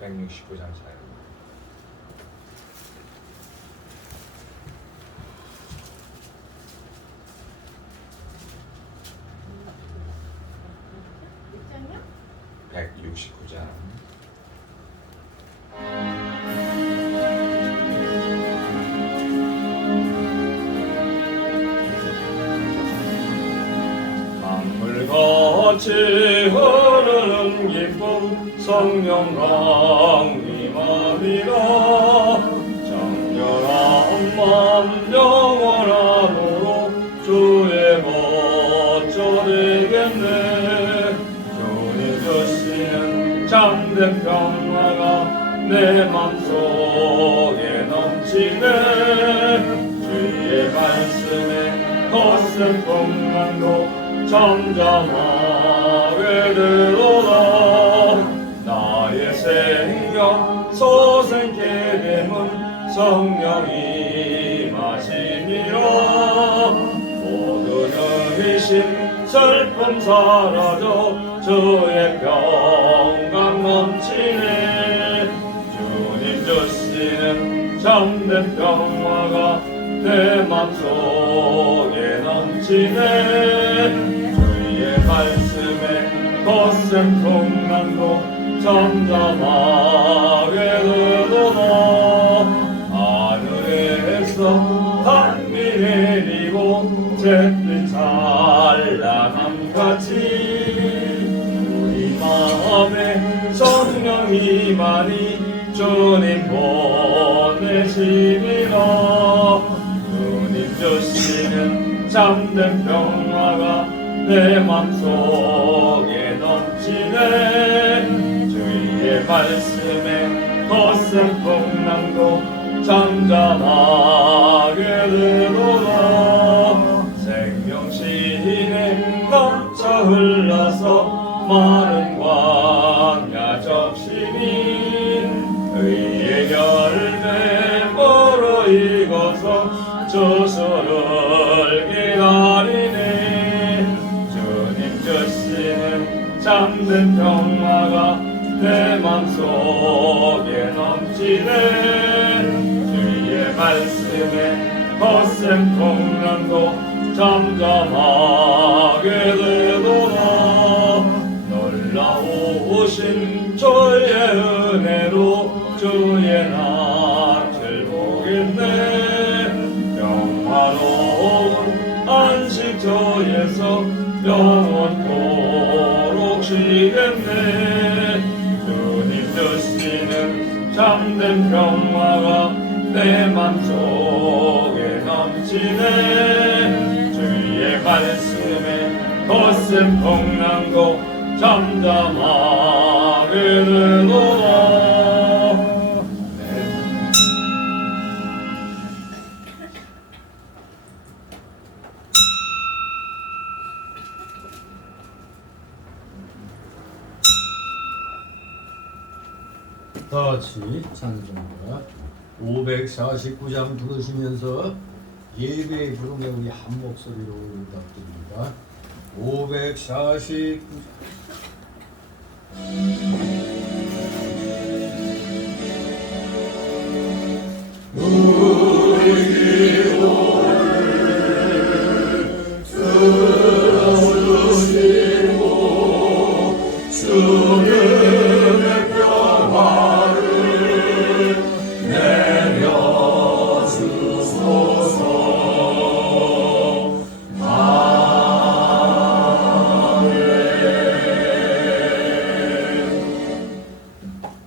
169장 차례입니다. 몇 장이요? 169장. 강물같이 흐르는 기쁨 성령 강림하리라. 정결한 맘 영원함으로 주의 거처 되겠네. 주님 주시는 참된 평화가 내 맘속에 넘치네. 주의 말씀에 거센 풍랑도 잠잠하게 되도다. 나의 생명 소생케 됨은 성령이 마시니라. 모든 의심 슬픔 사라져 주의 평강 넘치네. 주님 주시는 참된 평화가 내 맘속에 넘치네. 주의 말씀에 거센 풍랑도 잠잠하게 되도다. 하늘에서 단비 내리고 잿빛 찬란함같이 우리 마음에 성령이 많이 주님 보내심이라. 주님 주시는 참된 평화가 내 맘속에 넘치네. 주의 말씀에 거센 풍랑도 잠잠하게 되도다. 생명신에 넘쳐 흘러서 마른 광야 적시니 의의 열매 보러 익어서 주수를 기다리네. 주님 주시는 참된 평화가 내 맘속에 넘치네. 주의 말씀에 거센 풍랑도 잠잠하게 되도다. 놀라우신 주의 은혜로 주의 낯을 보겠네. 평화로운 안식 저에서 영원토록 쉬겠네. 주님 주시는 참된 평화가 내 맘속에 넘치네. 주의 말씀에 거센 풍랑도 잠잠하게 되도다. 다 같이 찬송가 549장 부르시면서 예배 부름에 우리 한 목소리로 부탁드립니다. 549장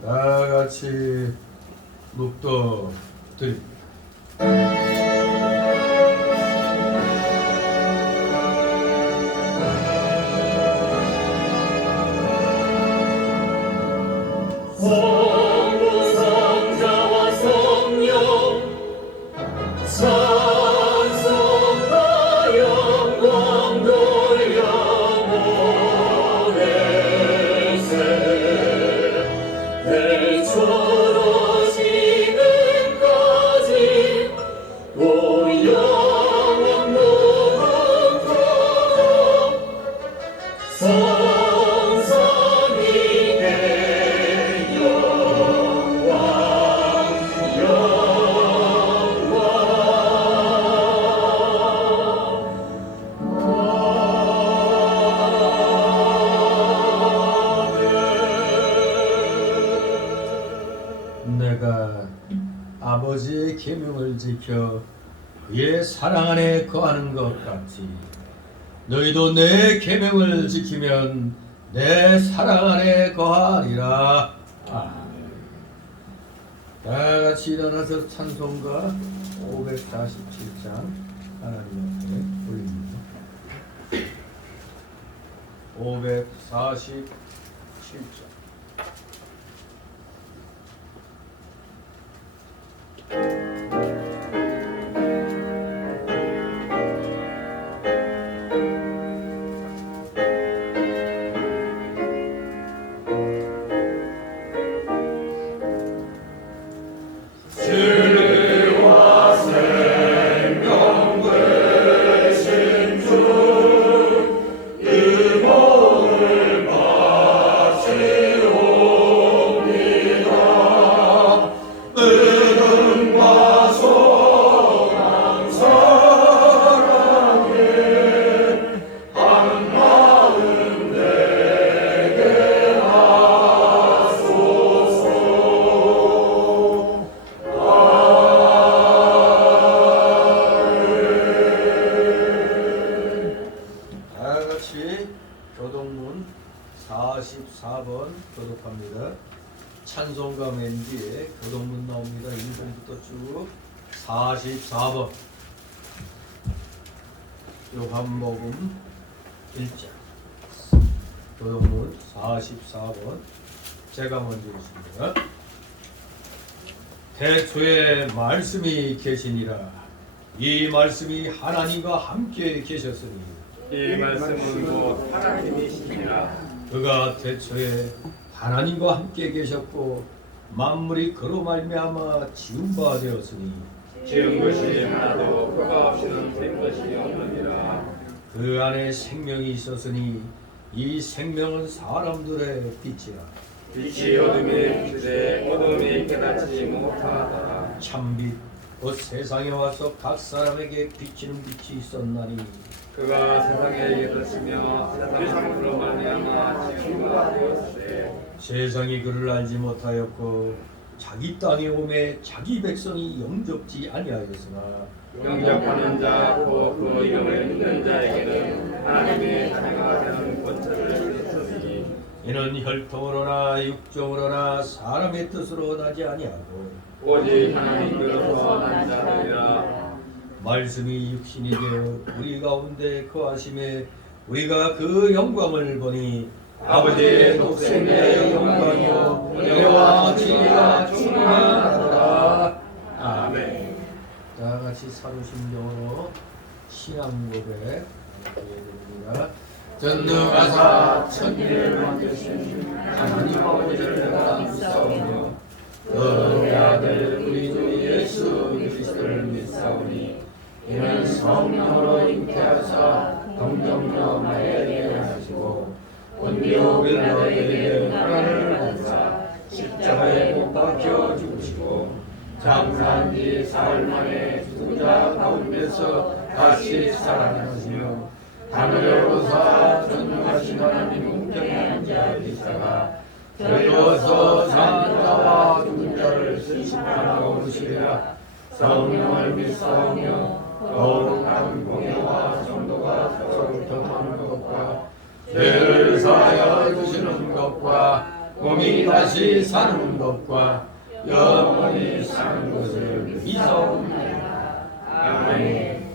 다 같이 묵도 드립니다. 성부 성자와 성령 찬송과 영광 돌려 보내세. 대처로 지금까지 오 영원 무궁토록 성삼위 대여 아버지의 계명을 지켜 그의 사랑 안에 거하는 것 같이 너희도 내 계명을 지키면 내 사랑 안에 거하리라. 다 같이 일어나서 찬송가 547장 하나님 앞에 올립니다. 547장. 교동문 44번 교독합니다. 찬송가 맨 뒤에 교동문 나옵니다. 1번부터 쭉 44번. 요한복음 1장 교동문 44번 제가 먼저 읽습니다. 태초에 말씀이 계시니라. 이 말씀이 하나님과 함께 계셨으니 이 말씀은 곧 하나님이시니라. 그가 태초에 하나님과 함께 계셨고 만물이 그로 말미암아 지은 바 되었으니 지은 것이 하나도 그가 없이는 된 것이 없느니라. 그 안에 생명이 있었으니 이 생명은 사람들의 빛이라. 빛이 어둠에 비추되 어둠이 깨닫지 못하더라. 참빛 곧 세상에 와서 각 사람에게 비치는 빛이 있었나니 그가 세상에 계셨으며 세상은 그로 말미암아 지은 바 되었으되 세상이 그를 알지 못하였고 자기 땅에 오매 자기 백성이 영접지 아니하였으나 영접하는 자 곧 그 이름을 믿는 자에게는 하나님의 자녀가 되는 권세를 주셨으니 이는 혈통으로나 육정으로나 사람의 뜻으로 나지 아니하고 오직 하나님께로서 난 자들이라. 말씀이 육신이 되어 우리 가운데 거하심에 우리가 그 영광을 보니 아버지의 독생자의 영광이요 은혜와 진리가 충만하더라. 아멘. 다 같이 사도신경으로 신앙 고백 드립니다. 전능하사 천지를 만드신 하나님 아버지를 내가 믿사오며 그의 아들 우리 주 예수 그리스도를 믿사오니 이는 성령으로 잉태하사 동정녀 마리아에게 하시고 본디오 빌라도에게 나라를 받사 십자가에 못 박혀 죽으시고 장사한 지 사흘 만에 죽은 자 가운데서 다시 살아나시며 하늘에 오르사 전능하신 하나님 우편에 앉아 계시다가 저리로서 사는 자와 죽은 자를 심판하러 오시리라. 성령을 믿사오며 거룩한 공예와 성도가 서로 교통하는 것과 죄를 사하여 주시는 것과 몸이 다시 사는 것과 영원히 사는 것을 믿사옵나이다. 아멘.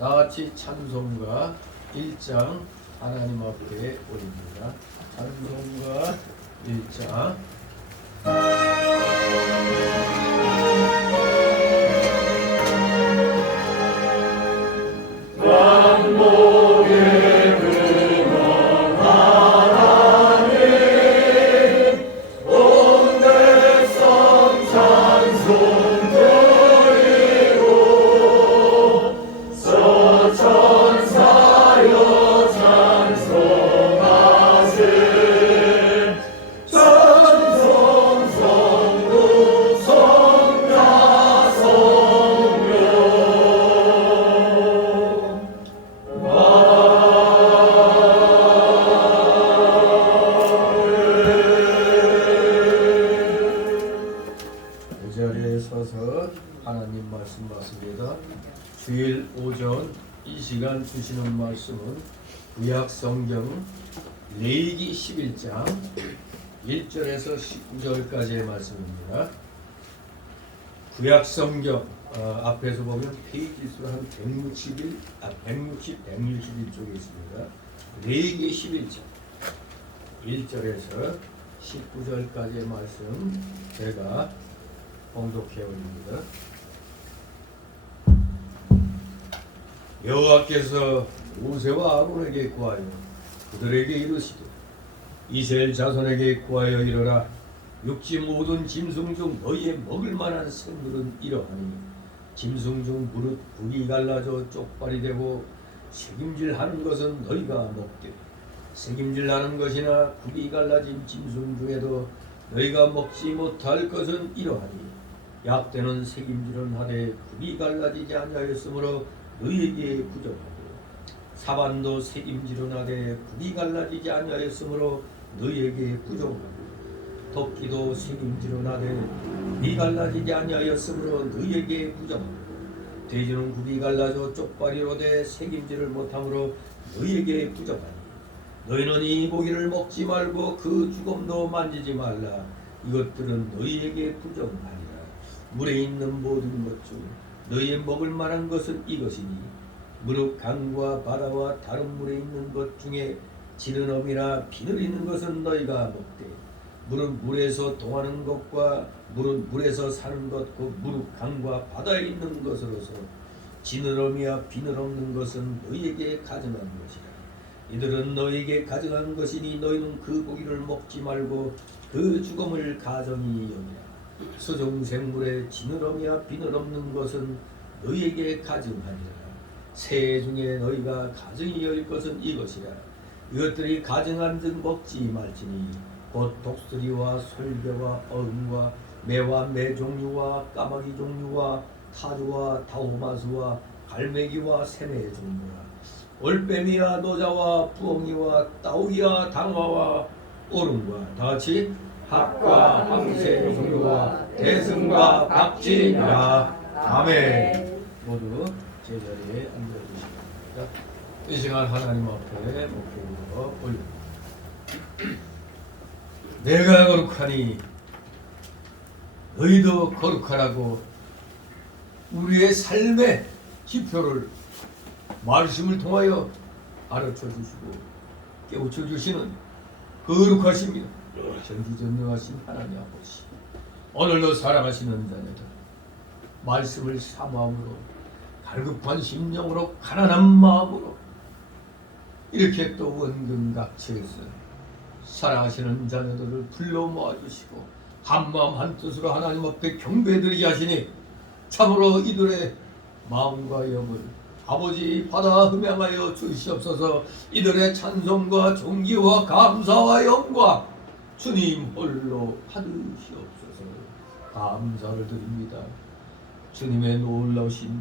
다같이 찬송가 1장 하나님 앞에 올립니다. 찬송가 1장 만복의 근원 하나님 온 백성 찬송 드리고 서천사여 찬송하세 천사 말씀 받습니다. 주일 오전 이 시간 주시는 말씀은 구약 성경 레위기 11장 1절에서 19절까지의 말씀입니다. 구약 성경 앞에서 보면 페이지 수가 한 161쪽에 있습니다. 레위기 11장 1절에서 19절까지의 말씀 제가 봉독해 올립니다. 여호와께서 모세와 아론에게 구하여 그들에게 이르시되 이스라엘 자손에게 구하여 이르라. 육지 모든 짐승 중 너희의 먹을 만한 생물은 이러하니 짐승 중 무릇 굽이 갈라져 쪽발이 되고 새김질하는 것은 너희가 먹되 새김질하는 것이나 굽이 갈라진 짐승 중에도 너희가 먹지 못할 것은 이러하니 약대는 새김질은 하되 굽이 갈라지지 아니하였으므로 너희에게 부족하고 사반도 새김질은 하되 굽이 갈라지지 아니하였으므로 너희에게 부족하고 토끼도 새김질은 하되 굽이 갈라지지 아니하였으므로 너희에게 부족하고 돼지는 굽이 갈라져 쪽발이로 돼 새김질을 못하므로 너희에게 부족하니 너희는 이 고기를 먹지 말고 그 주검도 만지지 말라. 이것들은 너희에게 부정하니라. 물에 있는 모든 것 중 너희의 먹을 만한 것은 이것이니 무릇 강과 바다와 다른 물에 있는 것 중에 지는 어미나 비늘 있는 것은 너희가 먹되 무릇 물에서 동하는 것과 무릇 물에서 사는 것 곧 무릇 강과 바다에 있는 것으로서 지는 어미와 비늘 없는 것은 너희에게 가증한 것이라. 이들은 너희에게 가증한 것이니 너희는 그 고기를 먹지 말고 그 죽음을 가정히 여기라. 수중생물에 지느러미와 비늘 없는 것은 너희에게 가증하니라. 새 중에 너희가 가증히 여길 것은 이것이라. 이것들이 가증한 듯 먹지 말지니 곧 독수리와 솔개와 어음과 매와 매 종류와 까마귀 종류와 타주와 다호마수와 갈매기와 새매 종류라. 올빼미와 노자와 부엉이와 따오기와 당화와 오름과 다같이 학과 황새 종류와 대승과 박쥐니라. 아멘. 모두 제자리에 앉아주시기 바랍니다. 이 시간 하나님 앞에 목회로 올립니다. 내가 거룩하니 너희도 거룩하라고 우리의 삶의 지표를 말씀을 통하여 가르쳐 주시고 깨우쳐 주시는 거룩하시며 전지전능하신 하나님 아버지, 오늘도 사랑하시는 자녀들 말씀을 사모함으로 갈급한 심령으로 가난한 마음으로 이렇게 또 원근각처에서 사랑하시는 자녀들을 불러 모아주시고 한마음 한뜻으로 하나님 앞에 경배드리게 하시니 참으로 이들의 마음과 영을 아버지 받아 흠양하여 주시옵소서. 이들의 찬송과 존귀와 감사와 영광 주님 홀로 받으시옵소서. 감사를 드립니다. 주님의 놀라우신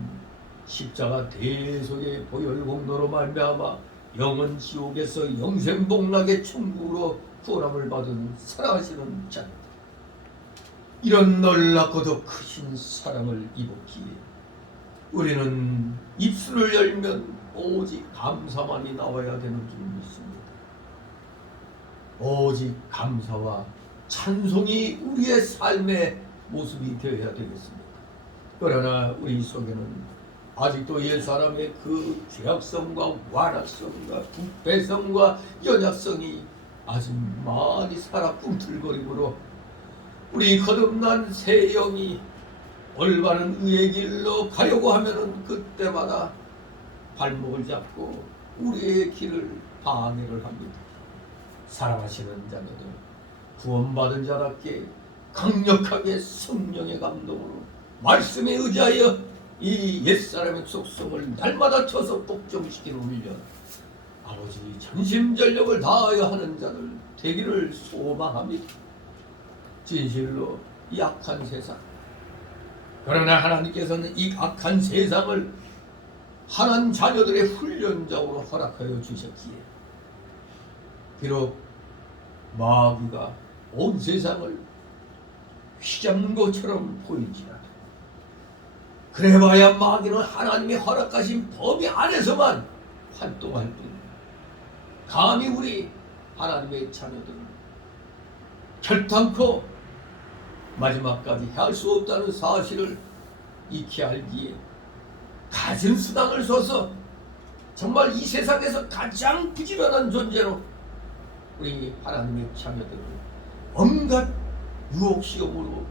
십자가 대속의 보혈 공로로 말미암아 영원 지옥에서 영생복락의 천국으로 구원함을 받은 사랑하시는 자녀들, 이런 놀랍고도 크신 사랑을 입었기에 우리는 입술을 열면 오직 감사만이 나와야 되는 줄 믿습니다. 오직 감사와 찬송이 우리의 삶의 모습이 되어야 되겠습니다. 그러나 우리 속에는 아직도 옛사람의 그 죄악성과 완악성과 부패성과 연약성이 아직 많이 살아 꿈틀거리므로 우리 거듭난 새 영이 올바른 의의 길로 가려고 하면은 그때마다 발목을 잡고 우리의 길을 방해를 합니다. 사랑하시는 자녀들, 구원받은 자답게 강력하게 성령의 감동으로 말씀에 의지하여 이 옛사람의 속성을 날마다 쳐서 복종시키는 훈련, 아버지 전심전력을 다하여 하는 자들 되기를 소망합니다. 진실로 이 악한 세상, 그러나 하나님께서는 이 악한 세상을 하나님 자녀들의 훈련장으로 허락하여 주셨기에 비록 마귀가 온 세상을 휘잡는 것처럼 보일지라도 그래봐야 마귀는 하나님이 허락하신 범위 안에서만 활동할 뿐, 감히 우리 하나님의 자녀들은 결단코 마지막까지 할 수 없다는 사실을 익히 알기에 가진 수단을 써서 정말 이 세상에서 가장 부지런한 존재로 우리 하나님의 자녀들을 온갖 유혹 시험으로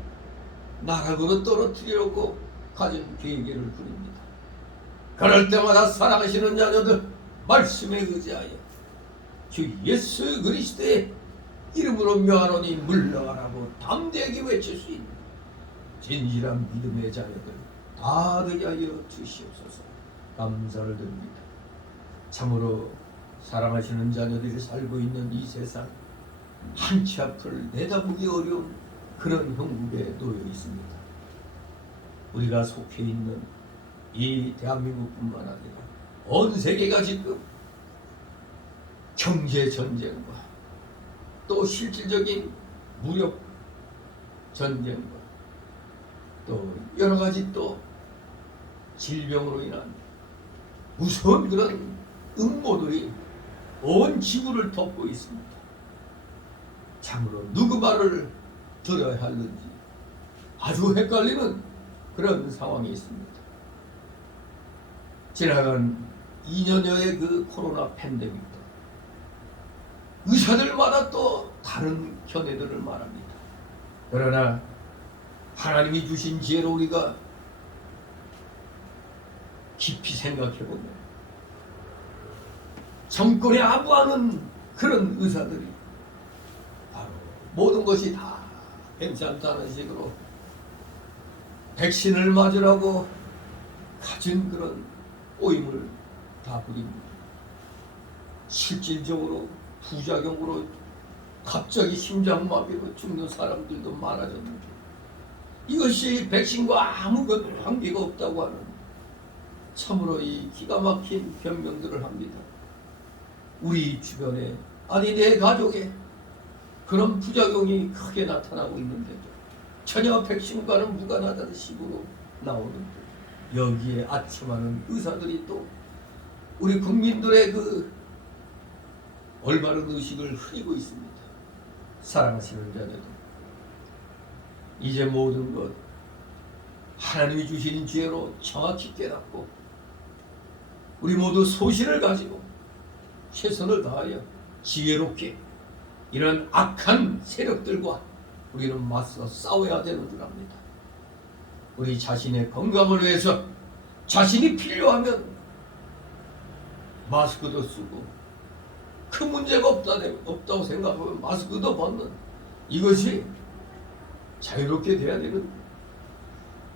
나락으로 떨어뜨리려고 가진 계획을 부립니다. 그럴 때마다 사랑하시는 자녀들, 말씀에 의지하여 주 예수 그리스도의 이름으로 명하노니 물러가라고 담대하게 외칠 수 있는 진실한 믿음의 자녀들 다 되게 하여 주시옵소서. 감사를 드립니다. 참으로 사랑하시는 자녀들이 살고 있는 이 세상, 한치 앞을 내다보기 어려운 그런 형국에 놓여 있습니다. 우리가 속해 있는 이 대한민국뿐만 아니라 온 세계가 지금 경제 전쟁과 또 실질적인 무력 전쟁과 또 여러 가지 또 질병으로 인한 무서운 그런 음모들이 온 지구를 덮고 있습니다. 참으로 누구 말을 들어야 하는지 아주 헷갈리는 그런 상황이 있습니다. 지나간 2년여의 그 코로나 팬데믹도 의사들마다 또 다른 견해들을 말합니다. 그러나 하나님이 주신 지혜로 우리가 깊이 생각해보면 정권에 아부하는 그런 의사들이 바로 모든 것이 다 괜찮다는 식으로 백신을 맞으라고 가진 그런 꼬임을 다 부립니다. 실질적으로 부작용으로 갑자기 심장마비로 죽는 사람들도 많아졌는데 이것이 백신과 아무 관계가 없다고 하는 참으로 이 기가 막힌 변명들을 합니다. 우리 주변에, 아니 내 가족에 그런 부작용이 크게 나타나고 있는데도 전혀 백신과는 무관하다는 식으로 나오는데 여기에 아첨하는 의사들이 또 우리 국민들의 그 올바른 의식을 흐리고 있습니다. 사랑하시는 자녀들, 이제 모든 것 하나님이 주신 지혜로 정확히 깨닫고 우리 모두 소신을 가지고 최선을 다하여 지혜롭게 이런 악한 세력들과 우리는 맞서 싸워야 되는 줄 압니다. 우리 자신의 건강을 위해서 자신이 필요하면 마스크도 쓰고 큰 문제가 없다고 생각하면 마스크도 벗는 이것이 자유롭게 돼야 되는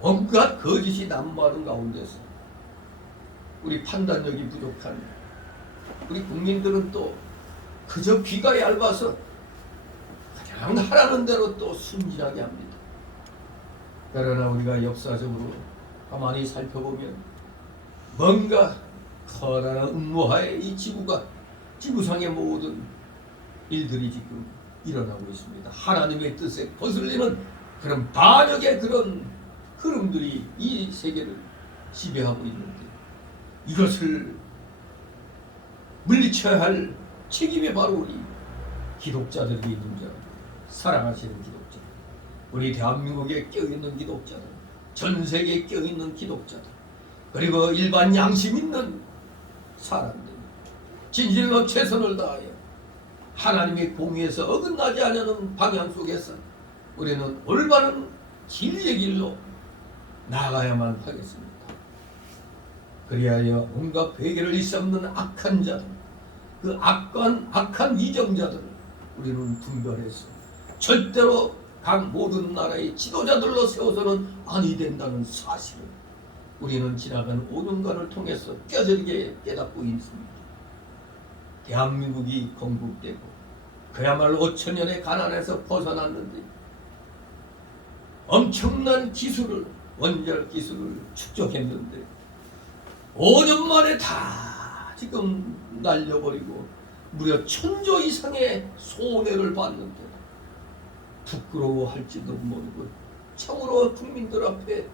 온갖 거짓이 난무하는 가운데서 우리 판단력이 부족한 우리 국민들은 또 그저 귀가 얇아서 그냥 하라는 대로 또 순진하게 합니다. 그러나 우리가 역사적으로 가만히 살펴보면 뭔가 커다란 음모하에 이 지구상의 모든 일들이 지금 일어나고 있습니다. 하나님의 뜻에 거슬리는 그런 반역의 그런 흐름들이 이 세계를 지배하고 있는데 이것을 물리쳐야 할 책임이 바로 우리 기독자들이 있는 자, 사랑하시는 기독자, 우리 대한민국에 껴있는 기독자들, 전 세계에 껴있는 기독자들, 그리고 일반 양심 있는 사람들, 진실로 최선을 다하여 하나님의 공의에서 어긋나지 않는 방향 속에서 우리는 올바른 진리의 길로 나아가야만 하겠습니다. 그리하여 온갖 괴계를 일삼는 악한 자들, 그 악한 위정자들을 우리는 분별해서 절대로 각 모든 나라의 지도자들로 세워서는 아니 된다는 사실을 우리는 지나간 5년간을 통해서 뼈저리게 깨닫고 있습니다. 대한민국이 건국되고 그야말로 5천년의 가난에서 벗어났는데 엄청난 기술을, 원자력 기술을 축적했는데 5년 만에 다 지금 날려버리고 무려 1000조 이상의 손해를 봤는데 부끄러워할지도 모르고 참으로 국민들 앞에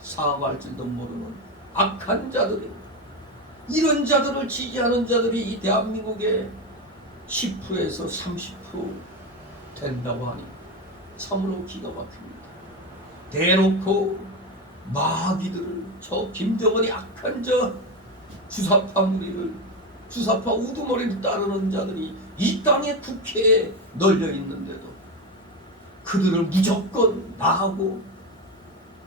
사과할 줄도 모르는 악한 자들이, 이런 자들을 지지하는 자들이 이 대한민국에 10%에서 30% 된다고 하니 참으로 기가 막힙니다. 대놓고 마귀들을, 저 김정은이 악한 저 주사파 무리를, 주사파 우두머리를 따르는 자들이 이 땅의 국회에 널려 있는데도 그들을 무조건 나하고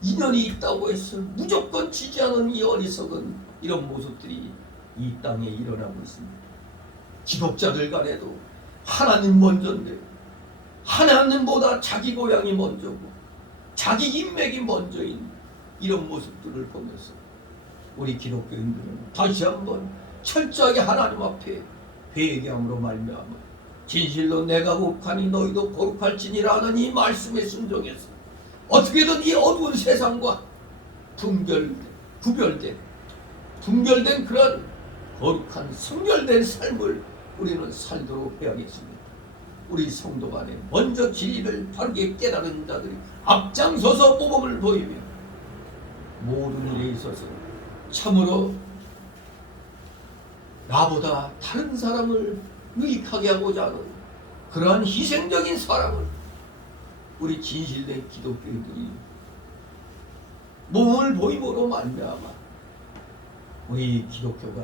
인연이 있다고 해서 무조건 지지하는 이 어리석은 이런 모습들이 이 땅에 일어나고 있습니다. 기독자들 간에도 하나님 먼저인데 하나님보다 자기 고향이 먼저고 자기 인맥이 먼저인 이런 모습들을 보면서 우리 기독교인들은 다시 한번 철저하게 하나님 앞에 회개함으로 말미암아 진실로 내가 거룩하니 너희도 거룩할지니라는 이 말씀에 순종해서 어떻게든 이 어두운 세상과 구별된 그런 거룩한 성결된 삶을 우리는 살도록 해야겠습니다. 우리 성도 간에 먼저 진리를 바르게 깨달은 자들이 앞장서서 모범을 보이며 모든 일에 있어서 참으로 나보다 다른 사람을 유익하게 하고자 하는 그러한 희생적인 사람을 우리 진실된 기독교인들이 몸을 보임으로 말미암아 우리 기독교가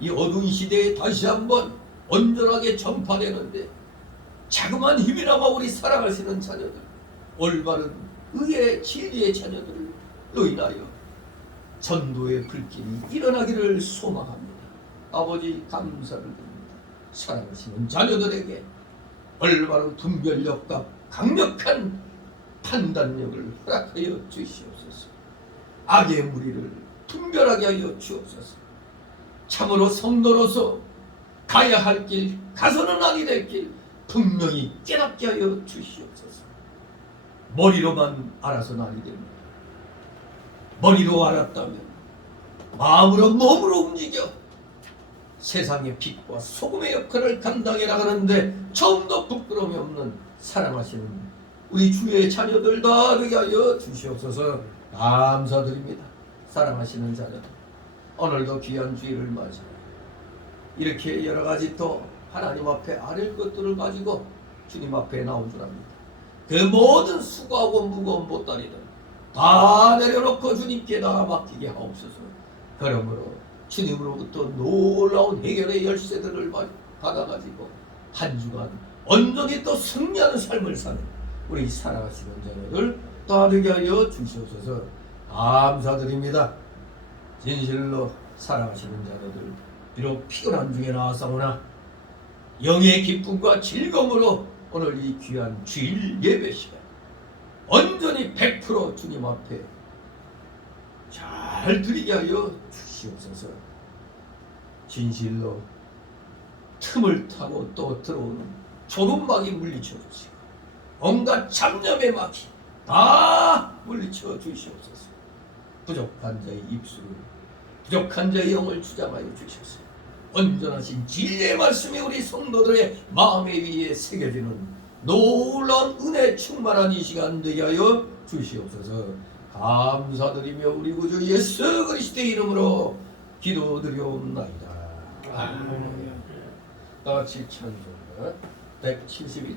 이 어두운 시대에 다시 한번 온전하게 전파되는데 자그마한 힘이나마 우리 사랑하시는 자녀들, 올바른 의의 진리의 자녀들로 인하여 전도의 불길이 일어나기를 소망합니다. 아버지 감사를 드립니다. 사랑하시는 자녀들에게 올바른 분별력과 강력한 판단력을 허락하여 주시옵소서. 악의 무리를 분별하게 하여 주옵소서. 참으로 성도로서 가야 할 길, 가서는 아니 될 길 분명히 깨닫게 하여 주시옵소서. 머리로만 알아서는 아니 됩니다. 머리로 알았다면 마음으로 몸으로 움직여 세상의 빛과 소금의 역할을 감당해 나가는데 처음도 부끄러움이 없는 사랑하시는 우리 주의 자녀들 다 되게 하여 주시옵소서. 감사드립니다. 사랑하시는 자녀들, 오늘도 귀한 주일을 맞아 이렇게 여러 가지 또 하나님 앞에 아릴 것들을 가지고 주님 앞에 나온 줄 압니다. 그 모든 수고하고 무거운 보따리들 다 내려놓고 주님께 다 맡기게 하옵소서. 그러므로 주님으로부터 놀라운 해결의 열쇠들을 받아가지고 한 주간 온전히 또 승리하는 삶을 사는 우리 사랑하시는 자녀들 다 되게 하여 주시옵소서. 감사드립니다. 진실로 사랑하시는 자녀들, 비록 피곤한 중에 나와서오나 영의 기쁨과 즐거움으로 오늘 이 귀한 주일 예배 시간 온전히 100% 주님 앞에 잘 드리게 하여 주시옵소서. 진실로 틈을 타고 또 들어오는 조lum막이 물리쳐 주시고 온갖 잡념의 막이 다 물리쳐 주시옵소서. 부족한 자의 입술을, 부족한 자의 영을 주장하여 주셔서 온전하신 진리의 말씀이 우리 성도들의 마음에 위에 새겨지는 놀라운 은혜 충만한 이 시간 되게 하여 주시옵소서. 감사드리며 우리 구주 예수 그리스도의 이름으로 기도드리옵나이다. 아멘. 다같이 찬송가 171.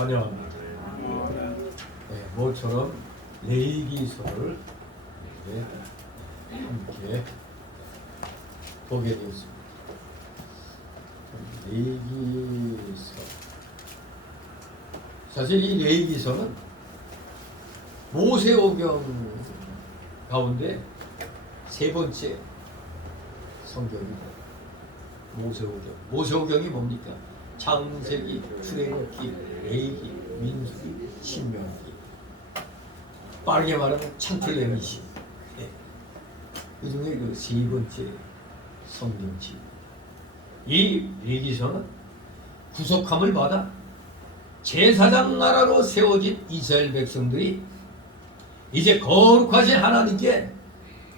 환영합니다. 네, 모처럼 레이기서를 함께 보게 되었습니다. 레이기서. 사실 이 레이기서는 모세오경 가운데 세 번째 성경입니다. 모세오경. 모세오경이 뭡니까? 창세기, 출애굽기, 레위기, 민수기, 신명기. 빠르게 말하면 창틀레미시. 그 중에 그 세 번째 성경지. 이 레위기서는 구속함을 받아 제사장 나라로 세워진 이스라엘 백성들이 이제 거룩하신 하나님께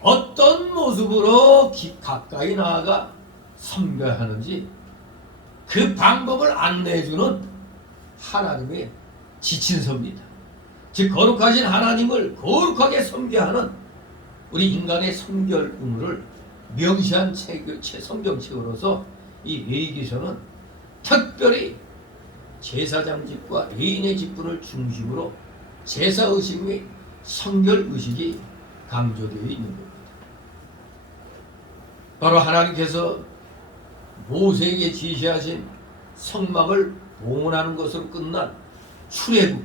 어떤 모습으로 가까이 나아가 섬겨야 하는지 그 방법을 안내해주는 하나님의 지침서입니다. 즉 거룩하신 하나님을 거룩하게 섬겨야 하는 우리 인간의 성결 의무를 명시한 성경책으로서 이 레위기서는 특별히 제사장 집과 레인의 직분을 중심으로 제사의식 및 성결의식이 강조되어 있는 겁니다. 바로 하나님께서 모세에게 지시하신 성막을 봉헌하는 것으로 끝난 출애굽,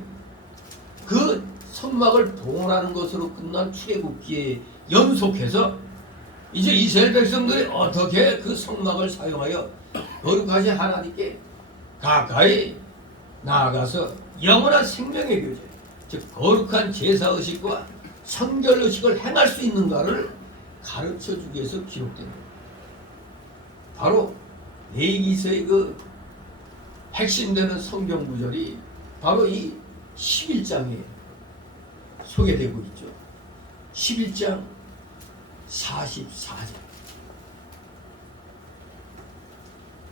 그 성막을 봉헌하는 것으로 끝난 출애굽기에 연속해서 이제 이스라엘 백성들이 어떻게 그 성막을 사용하여 거룩하신 하나님께 가까이 나아가서 영원한 생명의 교제, 즉 거룩한 제사의식과 성결의식을 행할 수 있는가를 가르쳐주기 위해서 기록된 겁니다. 바로 레위기서의 그 핵심되는 성경 구절이 바로 이 11장에 소개되고 있죠. 11장 44절.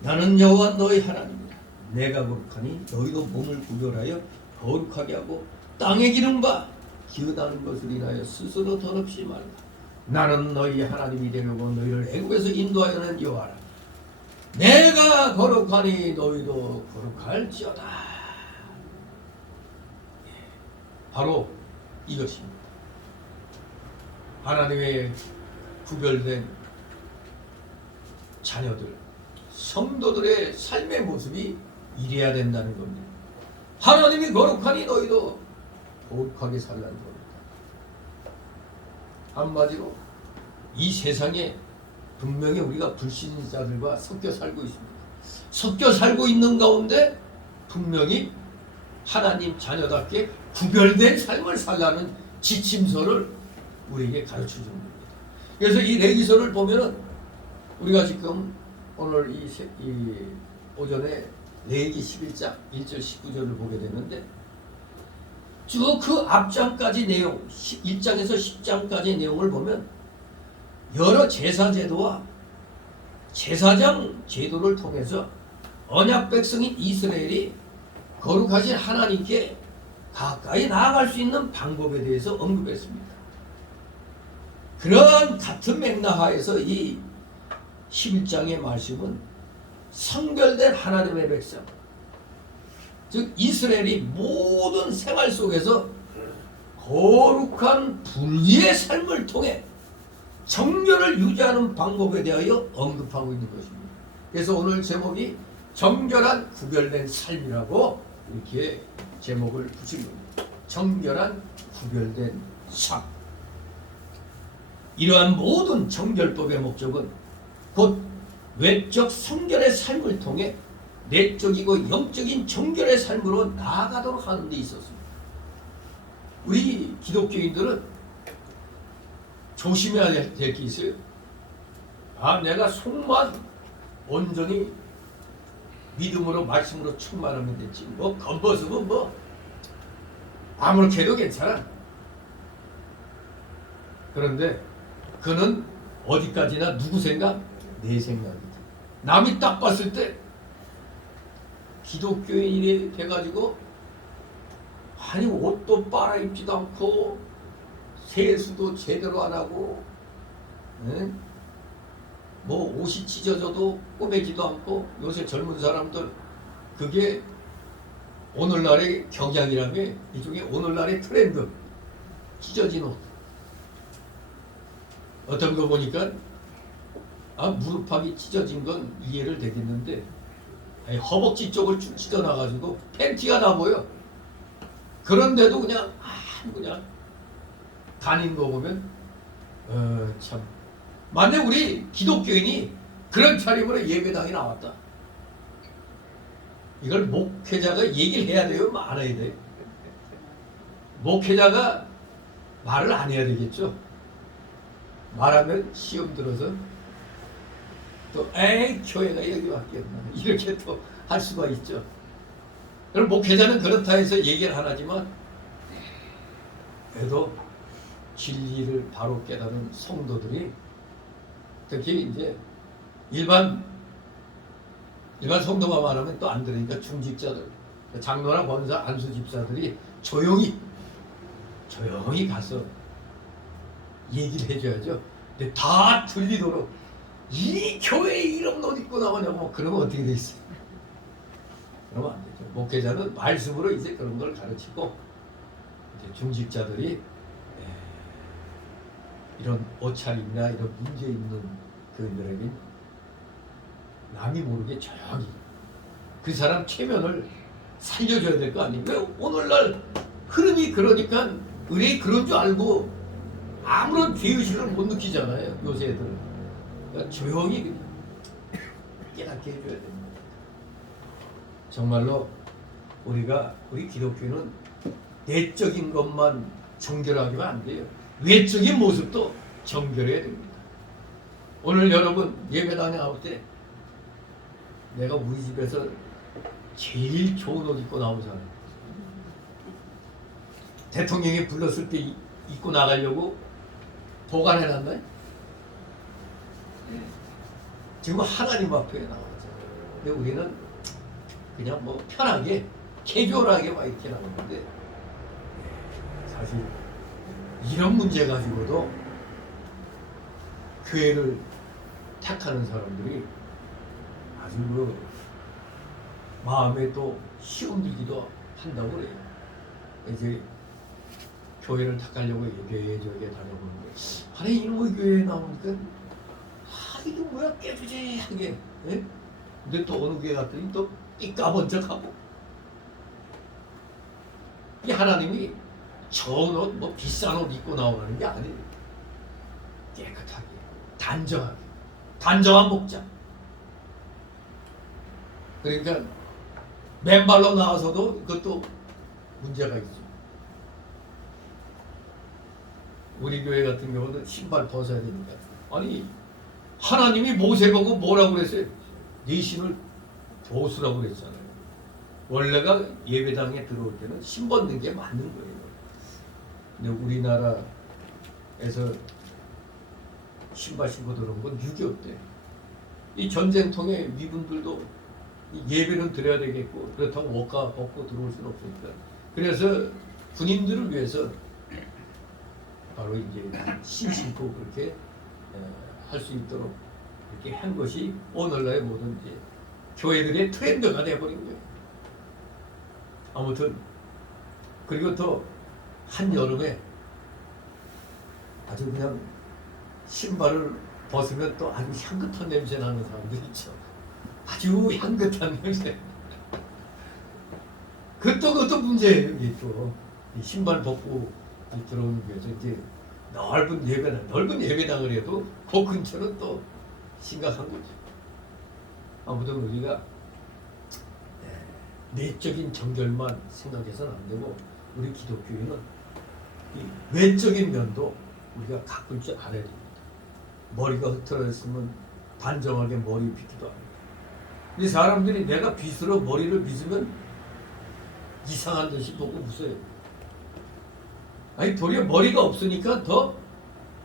나는 여호와 너희 하나님이라. 내가 거룩하니 너희도 몸을 구별하여 거룩하게 하고 땅에 기른 바 기어다는 것을 인하여 스스로 더럽지 말라. 나는 너희 하나님이 되려고 너희를 애굽에서 인도하여 낸 여호와라. 내가 거룩하니 너희도 거룩할지어다. 바로 이것입니다. 하나님의 구별된 자녀들, 성도들의 삶의 모습이 이래야 된다는 겁니다. 하나님이 거룩하니 너희도 거룩하게 살라는 겁니다. 한마디로 이 세상에 분명히 우리가 불신자들과 섞여 살고 있습니다. 섞여 살고 있는 가운데 분명히 하나님 자녀답게 구별된 삶을 살라는 지침서를 우리에게 가르쳐 주는 겁니다. 그래서 이 레위기서를 보면은 우리가 지금 오늘 이 오전에 레위기 11장 1절 19절을 보게 되는데 쭉 그 앞장까지 내용 1장에서 10장까지 내용을 보면 여러 제사 제도와 제사장 제도를 통해서 언약 백성인 이스라엘이 거룩하신 하나님께 가까이 나아갈 수 있는 방법에 대해서 언급했습니다. 그런 같은 맥락하에서 이 11장의 말씀은 성결된 하나님의 백성, 즉 이스라엘이 모든 생활 속에서 거룩한 불의의 삶을 통해 정결을 유지하는 방법에 대하여 언급하고 있는 것입니다. 그래서 오늘 제목이 정결한 구별된 삶이라고 이렇게 제목을 붙인 겁니다. 정결한 구별된 삶. 이러한 모든 정결법의 목적은 곧 외적 성결의 삶을 통해 내적이고 영적인 정결의 삶으로 나아가도록 하는 데 있었습니다. 우리 기독교인들은 조심해야 될 게 있어요. 내가 속만 온전히 믿음으로 말씀으로 충만하면 됐지. 뭐 겉모습은 뭐 아무렇게 해도 괜찮아. 그런데 그는 어디까지나 누구 생각? 내 생각이다. 남이 딱 봤을 때 기독교인이 돼가지고 아니 옷도 빨아입지도 않고 세수도 제대로 안 하고 뭐 옷이 찢어져도 꼬매지도 않고 요새 젊은 사람들 그게 오늘날의 경향이라면 이쪽에 오늘날의 트렌드 찢어진 옷 어떤 거 보니까 무릎팍이 찢어진 건 이해를 되겠는데 아니, 허벅지 쪽을 쭉 찢어놔가지고 팬티가 나 보여. 그런데도 그냥 그냥 다닌 거 보면 참 만약 우리 기독교인이 그런 차림으로 예배당에 나왔다. 이걸 목회자가 얘기를 해야 돼요? 말아야 돼요? 목회자가 말을 안 해야 되겠죠? 말하면 시험 들어서 또 에이 교회가 여기 왔겠나 이렇게 또 할 수가 있죠. 그럼 목회자는 그렇다 해서 얘기를 안 하지만 그래도 진리를 바로 깨달은 성도들이 특히 이제 일반 성도가 말하면 또 안 들으니까 중직자들 장로나 권사 안수 집사들이 조용히 가서 얘기를 해줘야죠. 근데 다 들리도록 이 교회에 이런 옷 입고 나오냐고 뭐 그러면 어떻게 돼 있어요? 그러면 안 되죠. 목회자는 말씀으로 이제 그런 걸 가르치고 이제 중직자들이 이런 옷차림이나 이런 문제 있는 그들에게 남이 모르게 조용히 그 사람 체면을 살려줘야 될 거 아니에요? 왜 오늘날 흐름이 그러니까 의뢰 그런 줄 알고 아무런 죄의식을 못 느끼잖아요. 요새 애들은. 그러니까 조용히 그냥 깨닫게 해줘야 됩니다. 정말로 우리 기독교는 내적인 것만 정결하게만 안 돼요. 외적인 모습도 정결해야 됩니다. 오늘 여러분 예배당에 나올 때 내가 우리 집에서 제일 좋은 옷 입고 나온 사람 대통령이 불렀을 때 입고 나가려고 보관해놨나요? 지금 하나님 앞에 나오잖아요. 근데 우리는 그냥 뭐 편하게 캐주얼하게 막 이렇게 나오는데 사실 이런 문제 가지고도 교회를 택하는 사람들이 아주 마음에 또 시험 들기도 한다고 그래요. 이제 교회를 택하려고 여기저기 다녀보는데 아니 이놈의 교회에 나오니까 이게 뭐야 깨부지하게 예? 근데 또 어느 교회 갔더니 또 삐까번쩍하고 이 하나님이 좋은 옷, 뭐 비싼 옷 입고 나오는 게 아니에요. 깨끗하게, 단정하게, 단정한 목장. 그러니까 맨발로 나와서도 그것도 문제가 있죠. 우리 교회 같은 경우는 신발 벗어야 되니까. 아니 하나님이 모세 보고 뭐라고 그랬어요? 네 신을 벗으라고 그랬잖아요. 원래가 예배당에 들어올 때는 신 벗는 게 맞는 거예요. 근데 우리나라에서 신발 신고 들어온 건 6.25 때. 이 전쟁통에 미군들도 예배는 드려야 되겠고 그렇다고 옷가 벗고 들어올 수는 없으니까. 그래서 군인들을 위해서 바로 이제 신 신고 그렇게 할 수 있도록 이렇게 한 것이 오늘날의 모든 이제 교회들의 트렌드가 되어버린 거예요. 아무튼 그리고 또 한여름에 아주 그냥 신발을 벗으면 또 아주 향긋한 냄새 나는 사람들 있죠. 아주 향긋한 냄새. 그것도 문제예요. 이게 또 신발 벗고 들어오는 게서 이제 넓은 예배당을 해도 그 근처는 또 심각한 거죠. 아무튼 우리가 내적인 정결만 생각해서는 안 되고 우리 기독교인은 이 외적인 면도 우리가 가꿀 줄 알아야 됩니다. 머리가 흐트러졌으면 단정하게 머리 빗기도 합니다. 근데 사람들이 내가 빗으로 머리를 빗으면 이상한 듯이 보고 웃어요. 아니 도리어 머리가 없으니까 더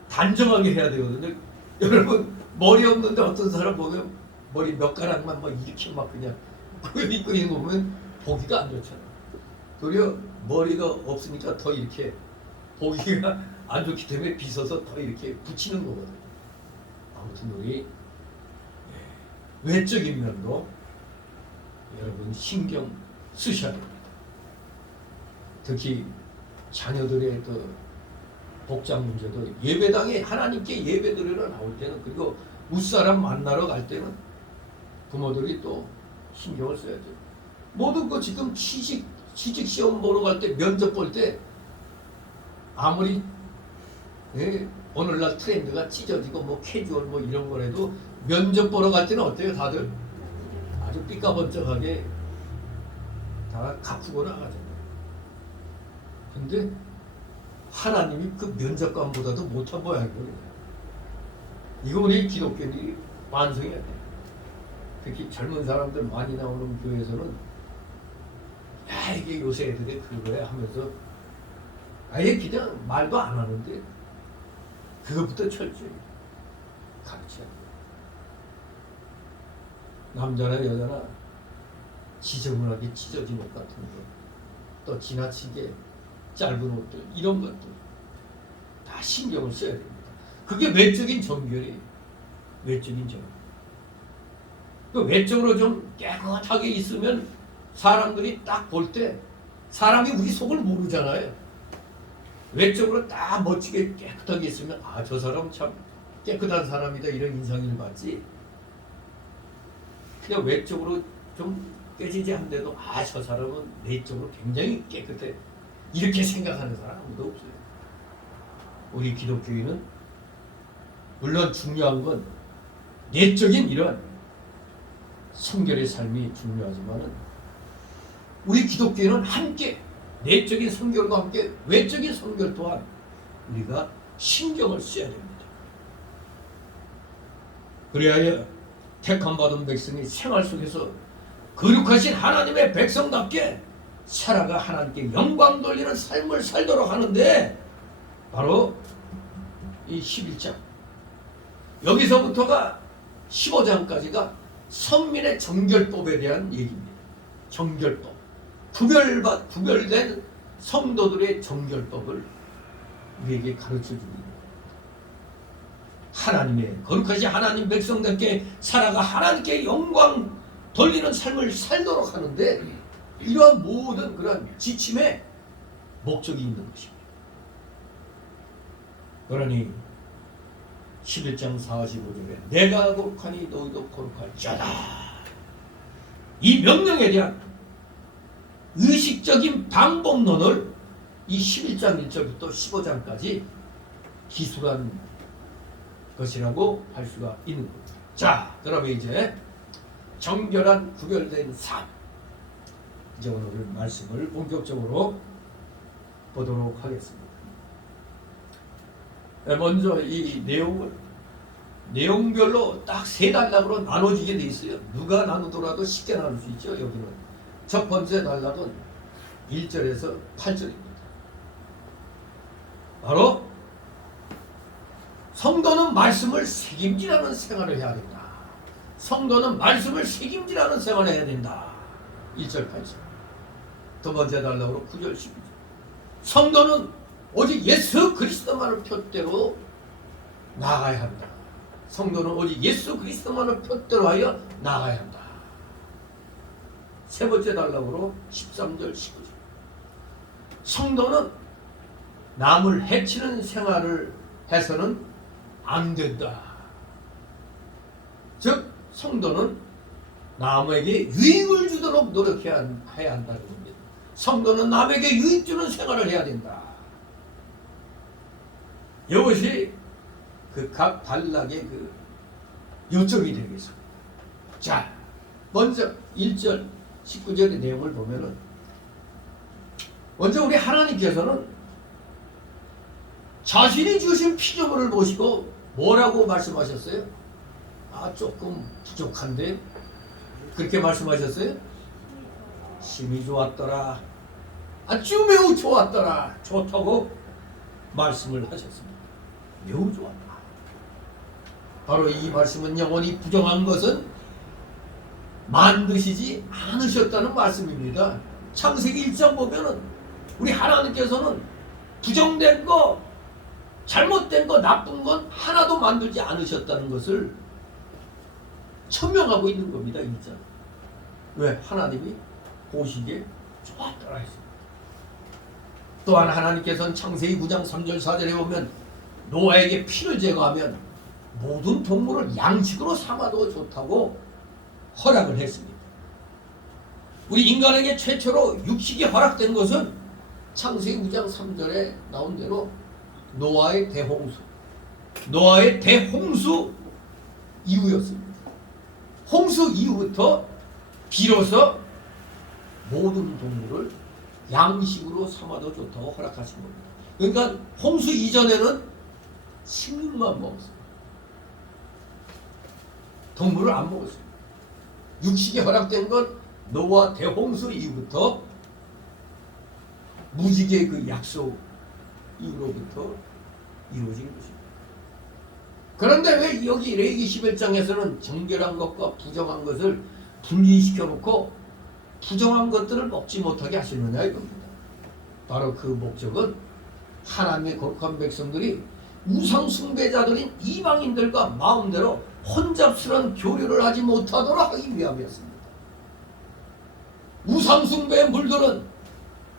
단정하게 해야 되거든요. 여러분 머리 없는데 어떤 사람 보면 머리 몇 가락만 막 이렇게 막 그냥 입고 있는 거 보면 보기가 안 좋잖아요. 도리어 머리가 없으니까 더 이렇게 보기가 안 좋기 때문에 빗어서 더 이렇게 붙이는 거거든요. 아무튼 우리 외적인 면도 여러분 신경 쓰셔야 됩니다. 특히 자녀들의 그 복장 문제도 예배당에 하나님께 예배드리러 나올 때는 그리고 웃사람 만나러 갈 때는 부모들이 또 신경을 써야죠. 모든 거 지금 취직 시험 보러 갈 때 면접 볼 때 아무리 오늘날 트렌드가 찢어지고 뭐 캐주얼 뭐 이런 거라도 면접 보러 갈 때는 어때요 다들? 아주 삐까번쩍하게 다 가꾸고 나가잖아요. 근데 하나님이 그 면접관보다도 못한 모양이거든요. 이거 우리 기독교인들이 반성해야 돼요. 특히 젊은 사람들 많이 나오는 교회에서는 야 이게 요새 애들이 그거야 하면서 아예 그냥 말도 안 하는데 그것부터 철저히 가르쳐야 돼요. 남자나 여자나 지저분하게 찢어진 옷 같은 거, 또 지나치게 짧은 옷들 이런 것들 다 신경을 써야 됩니다. 그게 외적인 정결이에요. 외적인 정결. 그 외적으로 좀 깨끗하게 있으면 사람들이 딱 볼 때 사람이 우리 속을 모르잖아요. 외적으로 딱 멋지게 깨끗하게 있으면 아 저 사람 참 깨끗한 사람이다 이런 인상을 받지. 그냥 외적으로 좀 깨지지 않는데도 아 저 사람은 내적으로 굉장히 깨끗해 이렇게 생각하는 사람 아무도 없어요. 우리 기독교인은 물론 중요한 건 내적인 이런 성결의 삶이 중요하지만은 우리 기독교인은 함께 내적인 성결과 함께 외적인 성결 또한 우리가 신경을 써야 됩니다. 그래야 택함 받은 백성이 생활 속에서 거룩하신 하나님의 백성답게 살아가 하나님께 영광 돌리는 삶을 살도록 하는데 바로 이 11장 여기서부터가 15장까지가 선민의 정결법에 대한 얘기입니다. 정결법 구별된 성도들의 정결법을 우리에게 가르쳐주는 하나님의 거룩하신 하나님 백성답게 살아가 하나님께 영광 돌리는 삶을 살도록 하는데 이러한 모든 그런 지침에 목적이 있는 것입니다. 그러니 11장 45절에 내가 거룩하니 너희도 거룩할지어다 이 명령에 대한 의식적인 방법론을 이 11장 1절부터 15장까지 기술한 것이라고 할 수가 있는 겁니다. 자, 그러면 이제 정결한 구별된 삶 이제 오늘 말씀을 본격적으로 보도록 하겠습니다. 먼저 이 내용별로 딱 세 단락으로 나눠지게 돼 있어요. 누가 나누더라도 쉽게 나눌 수 있죠. 여기는 첫 번째 단락은 1절에서 8절입니다. 바로 성도는 말씀을 책임지라는 생활을 해야 된다. 성도는 말씀을 책임지라는 생활을 해야 된다. 1절 8절. 두 번째 단락으로 9절 12절. 성도는 오직 예수 그리스도만을 표대로 나아가야 한다. 성도는 오직 예수 그리스도만을 표대로 하여 나아가야 한다. 세 번째 단락으로 13절 19절. 성도는 남을 해치는 생활을 해서는 안 된다. 즉 성도는 남에게 유익을 주도록 노력해야 한다는 겁니다. 성도는 남에게 유익 주는 생활을 해야 된다. 이것이 그 각 단락의 그 요점이 되겠습니다. 자, 먼저 1절 19절의 내용을 보면은 먼저 우리 하나님께서는 자신이 주신 피조물을 보시고 뭐라고 말씀하셨어요? 아, 조금 부족한데? 그렇게 말씀하셨어요? 심히 좋았더라. 아주 매우 좋았더라. 좋다고 말씀을 하셨습니다. 매우 좋았다. 바로 이 말씀은 영원히 부정한 것은 만드시지 않으셨다는 말씀입니다. 창세기 1장 보면은 우리 하나님께서는 부정된 거, 잘못된 거, 나쁜 건 하나도 만들지 않으셨다는 것을 천명하고 있는 겁니다. 1장. 왜? 하나님이 보시기에 좋았더라 했습니다. 또한 하나님께서는 창세기 9장 3절 4절에 보면 노아에게 피를 제거하면 모든 동물을 양식으로 삼아도 좋다고 허락을 했습니다. 우리 인간에게 최초로 육식이 허락된 것은 창세기 9장 3절에 나온 대로 노아의 대홍수 이후였습니다. 홍수 이후부터 비로소 모든 동물을 양식으로 삼아도 좋다고 허락하신 겁니다. 그러니까 홍수 이전에는 식물만 먹었습니다. 동물을 안 먹었습니다. 육식이 허락된 건 노아 대홍수 이후부터 무지개의 그 약속 이후로부터 이루어진 것입니다. 그런데 왜 여기 레위기 11장에서는 정결한 것과 부정한 것을 분리시켜 놓고 부정한 것들을 먹지 못하게 하시느냐 이겁니다. 바로 그 목적은 하나님의 거룩한 백성들이 우상 숭배자들인 이방인들과 마음대로 혼잡스러운 교류를 하지 못하도록 하기 위함이었습니다. 우상 숭배에 물들은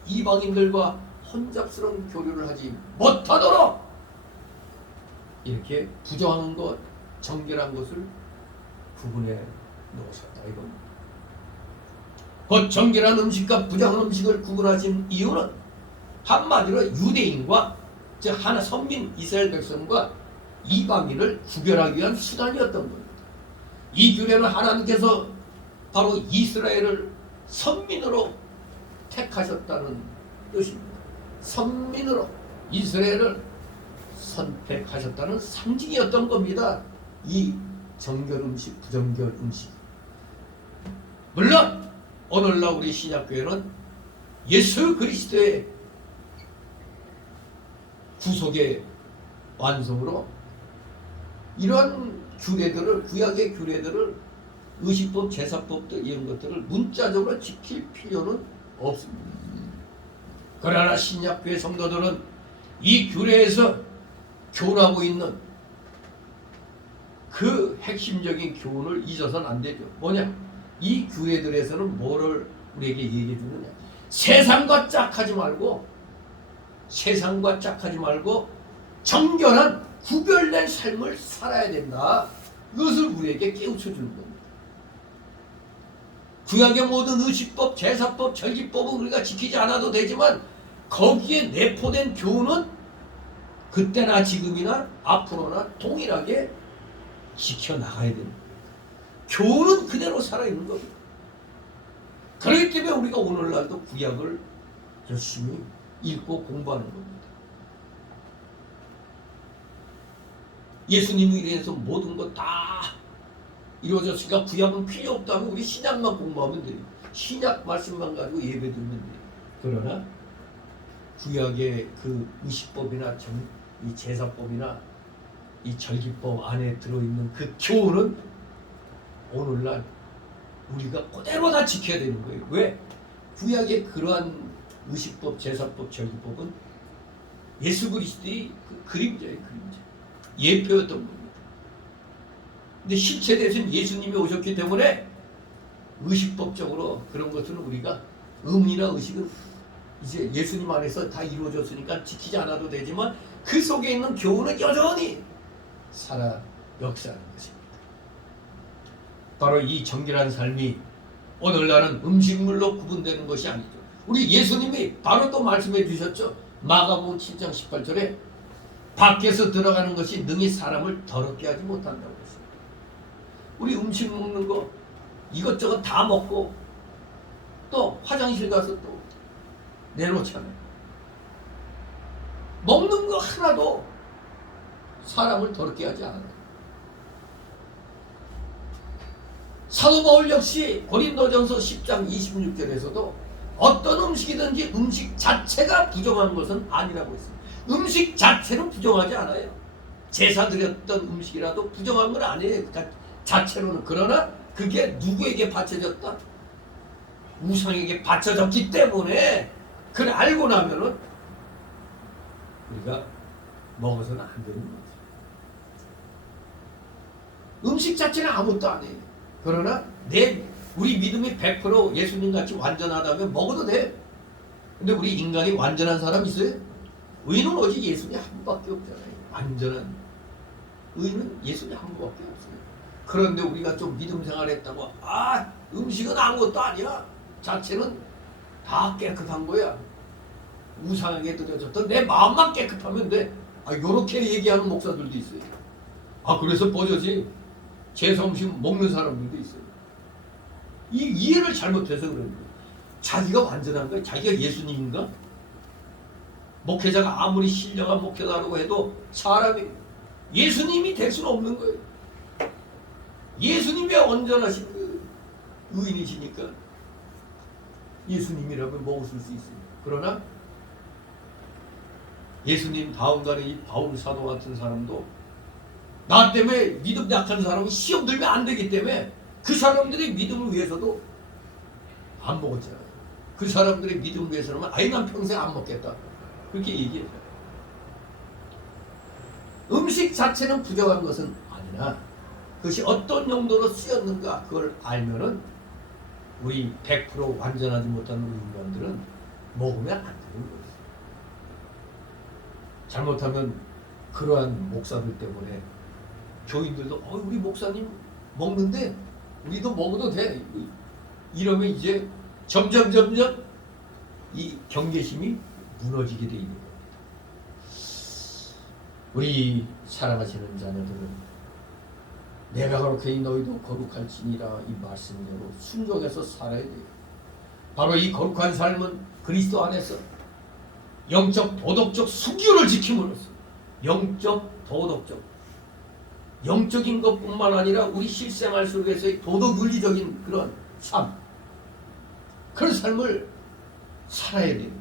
이방인들과 혼잡스러운 교류를 하지 못하도록 이렇게 부정한 것, 정결한 것을 구분해 놓으셨다 이겁니다. 곧 정결한 음식과 부정한 음식을 구분하신 이유는 한마디로 유대인과 즉 하나 선민 이스라엘 백성과 이방인을 구별하기 위한 수단이었던 겁니다. 이 규례는 하나님께서 바로 이스라엘을 선민으로 택하셨다는 뜻입니다. 선민으로 이스라엘을 선택하셨다는 상징이었던 겁니다. 이 정결 음식, 부정결 음식. 물론 오늘날 우리 신약교회는 예수 그리스도의 구속의 완성으로 이러한 규례들을, 구약의 규례들을 의식법, 제사법들 이런 것들을 문자적으로 지킬 필요는 없습니다. 그러나 신약교회 성도들은 이 규례에서 교훈하고 있는 그 핵심적인 교훈을 잊어서는 안 되죠. 뭐냐? 이 규례들에서는 뭐를 우리에게 얘기해 주느냐? 세상과 짝하지 말고 정결한 구별된 삶을 살아야 된다. 이것을 우리에게 깨우쳐 주는 겁니다. 구약의 모든 의식법, 제사법, 절기법은 우리가 지키지 않아도 되지만 거기에 내포된 교훈은 그때나 지금이나 앞으로나 동일하게 지켜나가야 됩니다. 교훈은 그대로 살아있는 겁니다. 그렇기 때문에 우리가 오늘날도 구약을 열심히 읽고 공부하는 겁니다. 예수님이 이래서 모든 것 다 이루어졌으니까 구약은 필요 없다면 우리 신약만 공부하면 돼요. 신약 말씀만 가지고 예배드리면 돼요. 그러나 구약의 그 의식법이나 이 제사법이나 이 절기법 안에 들어있는 그 교훈은 오늘날 우리가 그대로 다 지켜야 되는 거예요. 왜? 구약의 그러한 의식법, 제사법, 절기법은 예수 그리스도의 그 그림자예요. 예표였던 겁니다. 근데 실체대에서는 예수님이 오셨기 때문에 의식법적으로 그런 것들은 우리가 의문이나 의식은 이제 예수님 안에서 다 이루어졌으니까 지키지 않아도 되지만 그 속에 있는 교훈은 여전히 살아 역사하는 것입니다. 바로 이 정결한 삶이 오늘날은 음식물로 구분되는 것이 아니죠. 우리 예수님이 바로 또 말씀해 주셨죠. 마가복음 7장 18절에 밖에서 들어가는 것이 능히 사람을 더럽게 하지 못한다고 했습니다. 우리 음식 먹는 거 이것저것 다 먹고 또 화장실 가서 또 내놓잖아요. 먹는 거 하나도 사람을 더럽게 하지 않아요. 사도 바울 역시 고린도전서 10장 26절에서도 어떤 음식이든지 음식 자체가 부정한 것은 아니라고 했습니다. 음식 자체는 부정하지 않아요. 제사 드렸던 음식이라도 부정한 건 아니에요. 자체로는. 그러나 그게 누구에게 바쳐졌다? 우상에게 바쳐졌기 때문에 그걸 알고 나면은 우리가 먹어서는 안 되는 거죠. 음식 자체는 아무것도 아니에요. 그러나 우리 믿음이 100% 예수님 같이 완전하다면 먹어도 돼. 근데 우리 인간이 완전한 사람 있어요? 의인은 오직 예수님 한 분밖에 없잖아요. 완전한 의인은 예수님 한 분밖에 없어요. 그런데 우리가 좀 믿음 생활했다고 음식은 아무것도 아니야. 자체는 다 깨끗한 거야. 우상에게 드려졌던 내 마음만 깨끗하면 돼. 요렇게 얘기하는 목사들도 있어요. 그래서 버젓이 제사 음식 먹는 사람들도 있어요. 이 이해를 잘못해서 그러는 거예요. 자기가 완전한 거야. 자기가 예수님인가? 목회자가 아무리 신령한 목회자라고 해도 사람이 예수님이 될 수는 없는 거예요. 예수님이 온전하신 그 의인이시니까 예수님이라면 먹을 수 있어요. 그러나 예수님 다음 달에 이 바울 사도 같은 사람도 나 때문에 믿음 약한 사람은 시험 들면 안 되기 때문에 그 사람들의 믿음을 위해서도 안 먹었잖아요. 그 사람들의 믿음을 위해서는 난 평생 안 먹겠다. 그렇게 얘기해요. 음식 자체는 부정한 것은 아니나 그것이 어떤 용도로 쓰였는가 그걸 알면은 우리 100% 완전하지 못한 우리 인간들은 먹으면 안 되는 거예요. 잘못하면 그러한 목사들 때문에 교인들도 우리 목사님 먹는데 우리도 먹어도 돼. 이러면 이제 점점 이 경계심이 무너지게 돼 있는 겁니다. 우리 사랑하시는 자녀들은 내가 거룩하니 너희도 거룩할지니라 이 말씀대로 순종해서 살아야 돼요. 바로 이 거룩한 삶은 그리스도 안에서 영적 도덕적 순결을 지킴으로써 영적 도덕적 영적인 것뿐만 아니라 우리 실생활 속에서의 도덕 윤리적인 그런 삶 그런 삶을 살아야 돼요.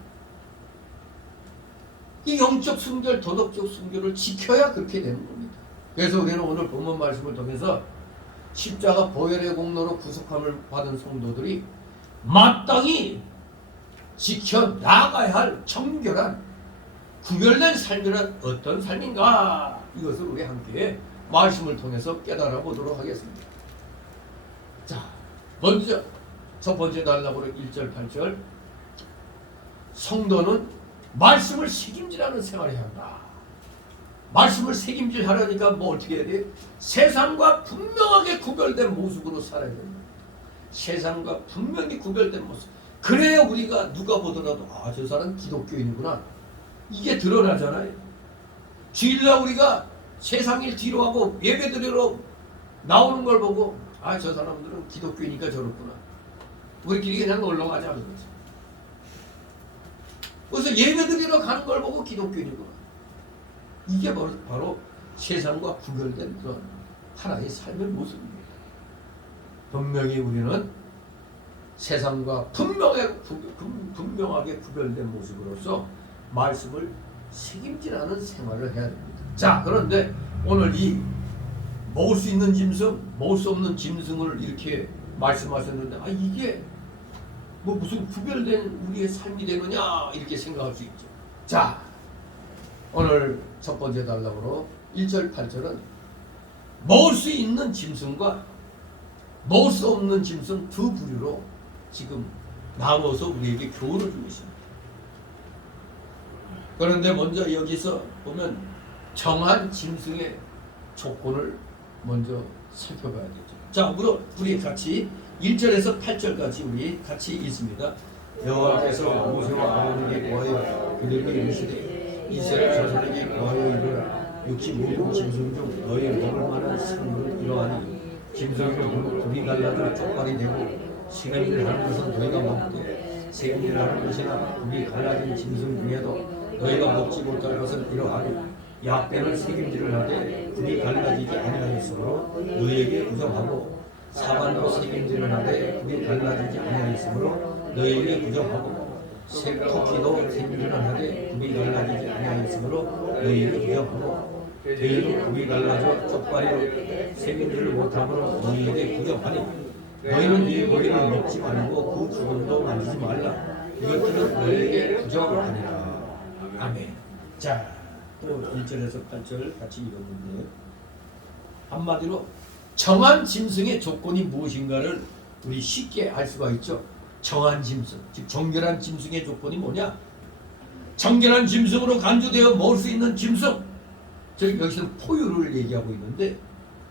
이 영적 순결 도덕적 순결을 지켜야 그렇게 되는 겁니다. 그래서 우리는 오늘 본문 말씀을 통해서 십자가 보혈의 공로로 구속함을 받은 성도들이 마땅히 지켜 나가야 할 정결한 구별된 삶이란 어떤 삶인가 이것을 우리 함께 말씀을 통해서 깨달아 보도록 하겠습니다. 자, 먼저 첫 번째 단락으로 1절 8절 성도는 말씀을 책임질하는 생활을 해야 한다. 말씀을 책임질하려니까 뭐 어떻게 해야 돼? 세상과 분명하게 구별된 모습으로 살아야 된다. 세상과 분명히 구별된 모습. 그래야 우리가 누가 보더라도 저 사람 기독교인이구나. 이게 드러나잖아요. 주일날 우리가 세상일 뒤로 하고 예배드리러 나오는 걸 보고 저 사람들은 기독교이니까 저렇구나. 우리끼리 그냥 놀러 가자 하는 거지. 그래서 예배드리러 가는 걸 보고 기독교인이구나. 이게 바로 세상과 구별된 그런 하나의 삶의 모습입니다. 분명히 우리는 세상과 분명하게 구별된 모습으로서 말씀을 책임질하는 생활을 해야 됩니다. 자, 그런데 오늘 이 먹을 수 있는 짐승, 먹을 수 없는 짐승을 이렇게 말씀하셨는데 이게 뭐 무슨 구별된 우리의 삶이 되느냐 이렇게 생각할 수 있죠. 자, 오늘 첫 번째 단락으로 1절 8절은 먹을 수 있는 짐승과 먹을 수 없는 짐승 두 부류로 지금 나눠서 우리에게 교훈을 주고 있습니다. 그런데 먼저 여기서 보면 정한 짐승의 조건을 먼저 살펴봐야 되죠. 자, 우리 같이 1절에서 8절까지 우리 같이 읽습니다. 여호와께서 모세와 아론에게 구하여 그들에게 이르시되 이스라엘 자손에게 구하여 이르라 육지 모든 짐승 중 너희 먹을 만한 생물은 이러하니 짐승 중 둘이 갈라져 족발이 되고 식음질 하는 것은 너희가 먹되 색임질 하는 것이나 둘이 갈라진 짐승 중에도 너희가 먹지 못할 것은 이러하니 약대는 색임질을 하되 둘이 갈라지지 아니하였으므로 너희에게 부정하고 사반도 색임질을 하되 둘이 갈라지지 아니하였으므로 너희에게 부정하고 토끼도 색임질을 하되 둘이 갈라지지 아니하였으므로 너희에게 부정하고 돼지도 둘이 갈라져 쪽발이로 색임질을 못함으로 너희에게 부정하니 너희는 이 고기를 먹지 말고 그 주변도 만지지 말라. 이것들은 너희에게 부정하니라. 아멘. 자, 또 1절에서 8절 같이 읽었는데 한마디로 정한 짐승의 조건이 무엇인가를 우리 쉽게 알 수가 있죠. 정한 짐승, 즉 정결한 짐승의 조건이 뭐냐? 정결한 짐승으로 간주되어 먹을 수 있는 짐승. 저희 여기서는 포유를 얘기하고 있는데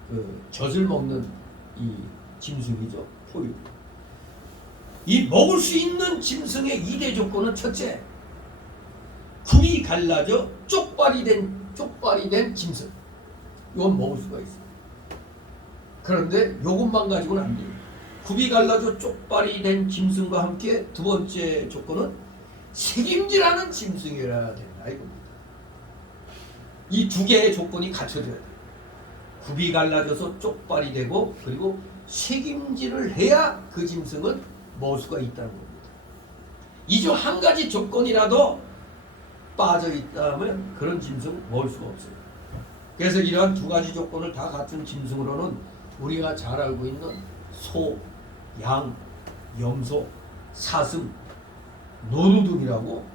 그 젖을 먹는 이 짐승이죠. 포유. 이 먹을 수 있는 짐승의 2대 조건은 첫째, 굽이 갈라져 쪽발이 된 짐승. 이건 먹을 수가 있어요. 그런데 이것만 가지고는 안 돼요. 굽이 갈라져 쪽발이 된 짐승과 함께 두 번째 조건은 책임지라는 짐승이어야 된다 이겁니다. 이 두 개의 조건이 갖춰져야 돼요. 굽이 갈라져서 쪽발이 되고 그리고 책임지를 해야 그 짐승은 먹을 수가 있다는 겁니다. 이 중 한 가지 조건이라도 빠져 있다면 그런 짐승 먹을 수가 없어요. 그래서 이러한 두 가지 조건을 다 갖춘 짐승으로는 우리가 잘 알고 있는 소, 양, 염소, 사슴, 노루등이라고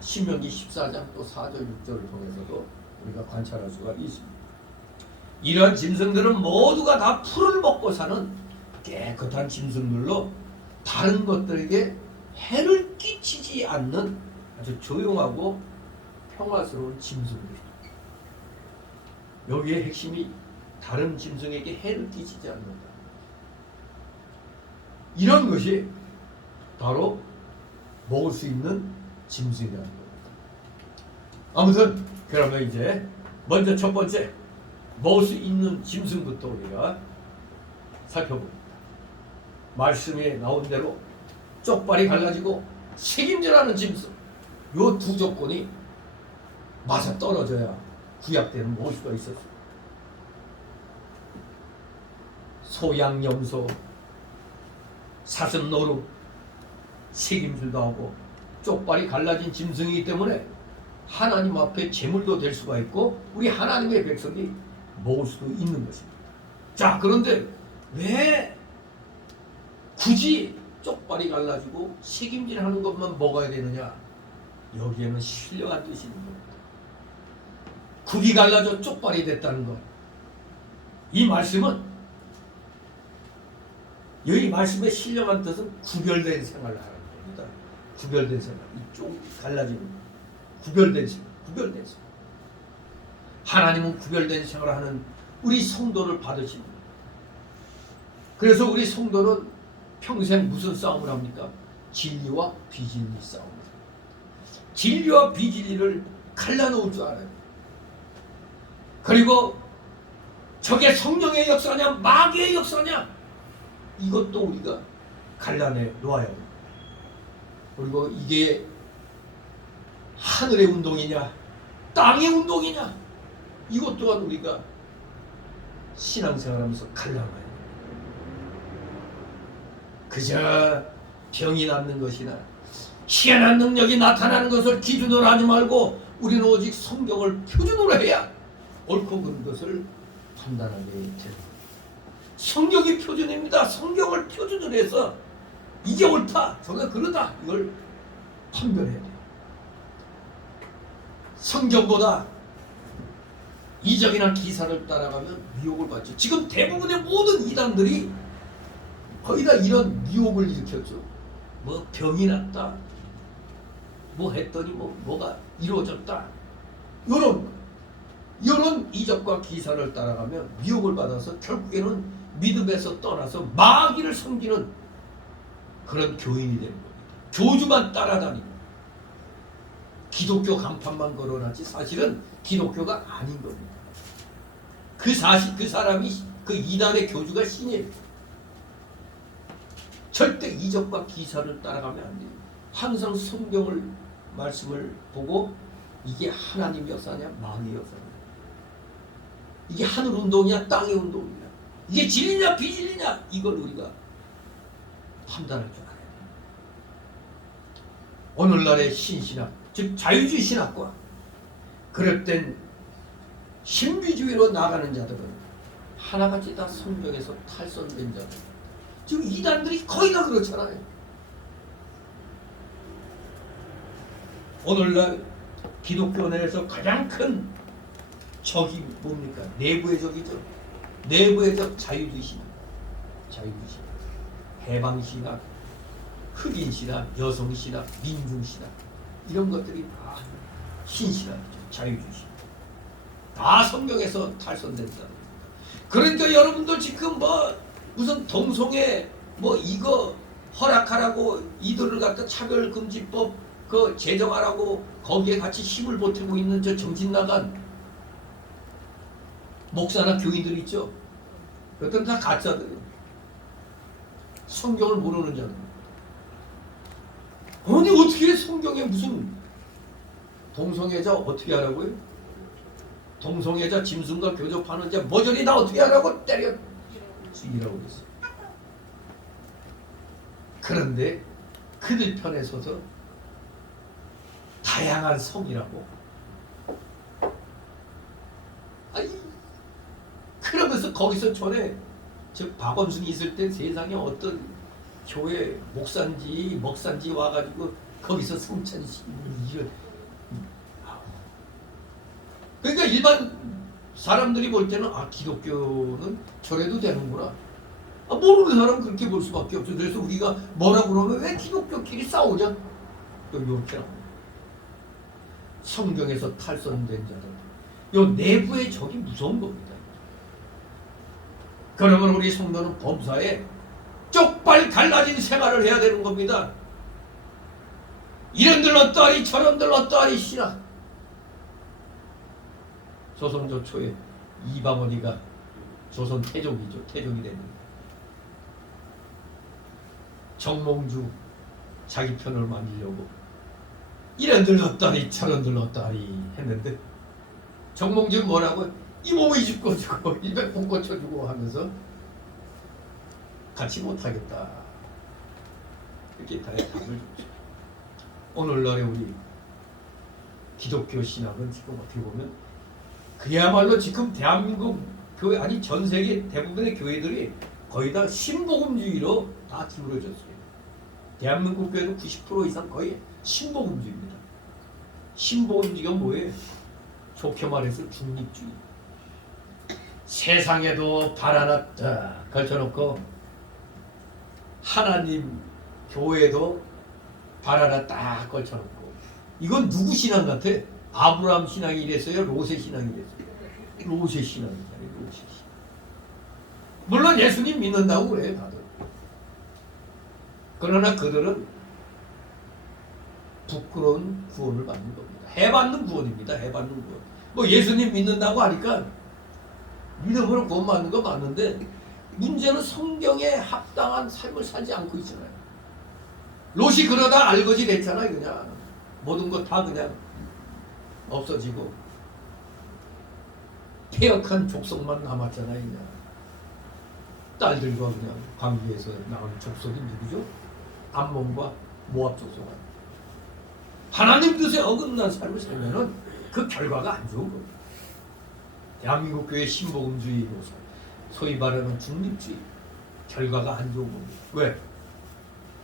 신명기 14장 또 4절 6절을 통해서도 우리가 관찰할 수가 있습니다. 이러한 짐승들은 모두가 다 풀을 먹고 사는 깨끗한 짐승들로 다른 것들에게 해를 끼치지 않는 아주 조용하고 평화스러운 짐승들입니다. 여기에 핵심이 다른 짐승에게 해를 끼치지 않는다. 이런 것이 바로 먹을 수 있는 짐승이라는 겁니다. 아무튼 그러면 이제 먼저 첫 번째 먹을 수 있는 짐승부터 우리가 살펴봅니다. 말씀에 나온 대로 쪽발이 갈라지고 책임지라는 짐승, 요 두 조건이 맞아 떨어져야 구약 때는 먹을 수가 있었어요. 소, 양, 염소, 사슴, 노루, 책임질도 하고 쪽발이 갈라진 짐승이기 때문에 하나님 앞에 제물도 될 수가 있고 우리 하나님의 백성이 먹을 수도 있는 것입니다. 자, 그런데 왜 굳이 쪽발이 갈라지고 책임질하는 것만 먹어야 되느냐? 여기에는 신령한 뜻이 있는 겁니다. 굽이 갈라져 쪽발이 됐다는 것, 이 말씀은 여기 말씀의 신령한 뜻은 구별된 생활을 하는 겁니다. 구별된 생활, 이쪽 갈라지는 구별된 생활, 구별된 생활. 하나님은 구별된 생활을 하는 우리 성도를 받으십니다. 그래서 우리 성도는 평생 무슨 싸움을 합니까? 진리와 비진리 싸움을. 진리와 비진리를 갈라놓을 줄 알아요. 그리고 저게 성령의 역사냐 마귀의 역사냐 이것도 우리가 갈라내 놓아야 합니다. 그리고 이게 하늘의 운동이냐 땅의 운동이냐 이것 또한 우리가 신앙생활하면서 갈라놔야 합니다. 그저 병이 낫는 것이나 희한한 능력이 나타나는 것을 기준으로 하지 말고 우리는 오직 성경을 표준으로 해야 옳고 그른 것을 판단하게 됩니다. 성경이 표준입니다. 성경을 표준으로 해서 이게 옳다, 저게 그러다 이걸 판별해야 돼요. 성경보다 이적이나 기사를 따라가면 미혹을 받죠. 지금 대부분의 모든 이단들이 거의 다 이런 미혹을 일으켰죠. 뭐 병이 났다, 뭐 했더니 뭐가 이루어졌다, 이런 이적과 기사를 따라가면 미혹을 받아서 결국에는 믿음에서 떠나서 마귀를 섬기는 그런 교인이 되는 겁니다. 교주만 따라다니고 기독교 간판만 걸어놨지 사실은 기독교가 아닌 겁니다. 그 사람이 그 이단의 교주가 신이에요. 절대 이적과 기사를 따라가면 안 돼요. 항상 성경을 말씀을 보고 이게 하나님 역사냐 마귀 역사냐, 이게 하늘 운동이냐 땅의 운동이냐, 이게 진리냐 비진리냐 이걸 우리가 판단할 줄 알아야 돼요. 오늘날의 신신학, 즉 자유주의 신학과 그릇된 신비주의로 나가는 자들은 하나같이 다 성경에서 탈선된 자들. 지금 이단들이 거의 다 그렇잖아요. 오늘날 기독교 내에서 가장 큰 적이 뭡니까? 내부의 적이죠. 내부의 적 자유주의 신학, 자유주의 신학, 해방 신학, 흑인 신학, 여성 신학, 민중 신학 이런 것들이 다 신신학이죠. 자유주의. 다 성경에서 탈선된다는 겁니다. 그러니까 여러분들 지금 뭐 무슨 동성애 뭐 이거 허락하라고 이들을 갖다 차별금지법 그 제정하라고 거기에 같이 힘을 보태고 있는 저 정신 나간 목사나 교인들 있죠. 그것들은 다 가짜들이에요. 성경을 모르는 자는. 아니 어떻게 성경에 무슨 동성애자 어떻게 하라고요? 동성애자 짐승과 교접하는 자 머저리 나 어떻게 하라고 때려 죽이라고 그랬어요. 그런데 그들 편에 서서 다양한 성이라고 아니 그러면서 거기서 전에 저 박원순이 있을 때 세상에 어떤 교회 목사인지 먹사인지 와가지고 거기서 성찬식 이런 그러니까 일반 사람들이 볼 때는 아 기독교는 저래도 되는구나. 아, 모르는 사람은 그렇게 볼 수밖에 없죠. 그래서 우리가 뭐라 그러면 왜 기독교끼리 싸우냐? 이렇게 나옵니다. 성경에서 탈선된 자들 요 내부의 적이 무서운 겁니다. 그러면 우리 성도는 범사에 쪽발 갈라진 생활을 해야 되는 겁니다. 이런들 어떠하리 저런들 어떠하리 신학. 조선조 초에 이방원이가 조선 태종이죠. 태종이 됩니다. 정몽주 자기 편을 만들려고 이런들 어떠하리 저런들 어떠하리 했는데 정몽주 뭐라고 이 몸을 이집고주고 일백봉 고쳐주고 하면서 같이 못하겠다 이렇게 답을 줬죠. 오늘날의 우리 기독교 신학은 지금 어떻게 보면 그야말로 지금 대한민국 교회 아니 전 세계 대부분의 교회들이 거의 다 신복음주의로 다 기울어졌어요. 대한민국 교회는 90% 이상 거의 신복음주의입니다. 신복음주의가 뭐예요? 좋게 말해서 중립주의. 세상에도 발 하나 딱 걸쳐놓고 하나님 교회도 발 하나 딱 걸쳐놓고 이건 누구 신앙 같아? 아브라함 신앙이 이랬어요? 로세 신앙이 이랬어요? 로세 신앙이잖아요. 로세 신앙. 물론 예수님 믿는다고 그래요 다들. 그러나 그들은 부끄러운 구원을 받는 겁니다. 해받는 구원입니다. 해받는 구원. 뭐 예수님 믿는다고 하니까 믿음으로 구원받는 거 맞는데 문제는 성경에 합당한 삶을 살지 않고 있잖아요. 롯이 그러다 알거지 됐잖아요. 그냥 모든 것 다 그냥 없어지고 폐역한 족속만 남았잖아요. 그냥 딸들과 그냥 광기에서 나온 족속이 누구죠? 암몬과 모압 족속. 하나님 뜻에 어긋난 삶을 살면은 그 결과가 안 좋은 거예요. 대한민국 교회 신복음주의로서 소위 말하는 중립주의 결과가 안 좋은 겁니다. 왜?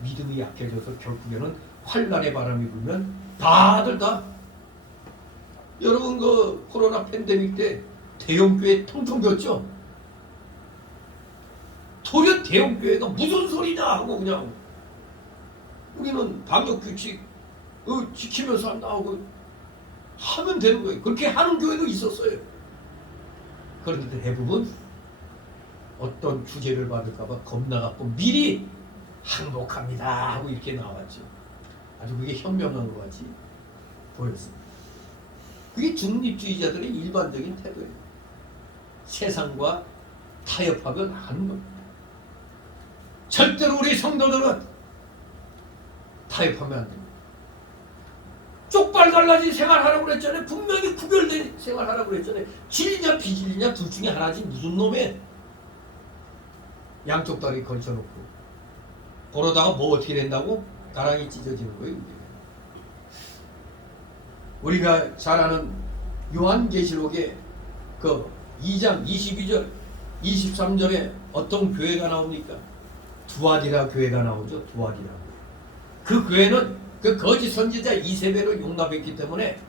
믿음이 약해져서 결국에는 환란의 바람이 불면 다들 다 여러분 그 코로나 팬데믹 때 대형교회 통통 비었죠? 도리어 대형교회가 무슨 소리냐 하고 그냥 우리는 방역규칙 지키면서 한다 하고 하면 되는 거예요. 그렇게 하는 교회도 있었어요. 그런데 대부분 어떤 규제를 받을까봐 겁나갖고 미리 항복합니다 하고 이렇게 나왔죠. 아주 그게 현명한 것 같이 보였습니다. 그게 중립주의자들의 일반적인 태도예요. 세상과 타협하며 나가는 겁니다. 절대로 우리 성도들은 타협하면 안 됩니다. 쪽발 갈라진 생활하라고 그랬잖아요. 분명히 구별된 생활하라고 그랬잖아요. 진리냐 비진리냐 둘 중에 하나지 무슨 놈에 양쪽 다리 걸쳐놓고 그러다가 뭐 어떻게 된다고? 가랑이 찢어지는 거예요. 우리가 잘 아는 요한계시록의 그 2장 22절 23절에 어떤 교회가 나옵니까? 두아디라 교회가 나오죠. 두아디라. 그 교회는 그 거짓 선지자 이세벨을 용납했기 때문에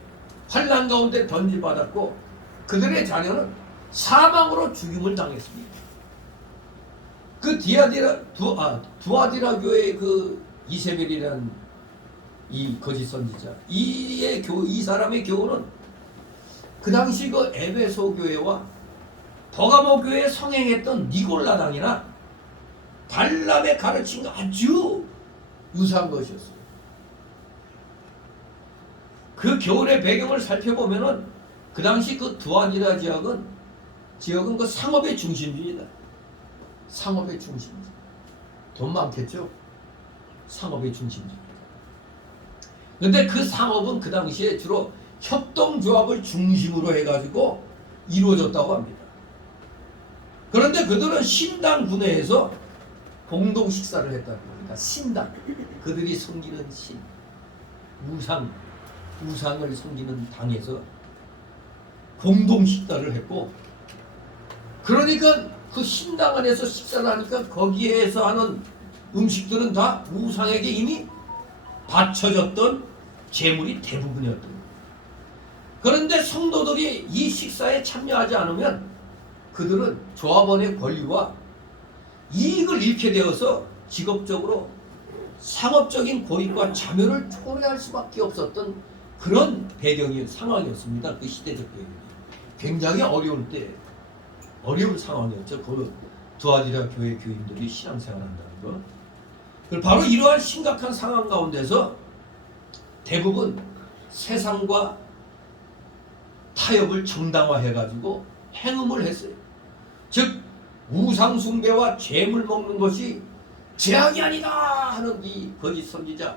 환난 가운데 던질받았고 그들의 자녀는 사망으로 죽임을 당했습니다. 그 두아디라 교회의 그 이세벨이라는 이 거짓 선지자, 이 사람의 교훈은 그 당시 그 에베소 교회와 버가모 교회에 성행했던 니골라당이나 발람의 가르침과 아주 유사한 것이었어요. 그 교훈의 배경을 살펴보면은 그 당시 그 두아니라 지역은 그 상업의 중심지입니다. 상업의 중심지. 돈 많겠죠? 상업의 중심지입니다. 근데 그 상업은 그 당시에 주로 협동조합을 중심으로 해가지고 이루어졌다고 합니다. 그런데 그들은 신당 군내에서 공동 식사를 했다는 겁니다. 신당, 그들이 섬기는 신, 우상을 섬기는 당에서 공동 식사를 했고, 그러니까 그 신당 안에서 식사를 하니까 거기에서 하는 음식들은 다 우상에게 이미 바쳐졌던 제물이 대부분이었던 거예요. 그런데 성도들이 이 식사에 참여하지 않으면 그들은 조합원의 권리와 이익을 잃게 되어서 직업적으로 상업적인 고립과 자멸을 초래할 수밖에 없었던 그런 상황이었습니다. 그 시대적 배경이 굉장히 어려운 상황이었죠. 그 두아디라 교회 교인들이 신앙생활한다는 거. 그리고 바로 이러한 심각한 상황 가운데서 대부분 세상과 타협을 정당화해가지고 행음을 했어요. 즉 우상 숭배와 죄물 먹는 것이 죄악이 아니다 하는 이 거짓 선지자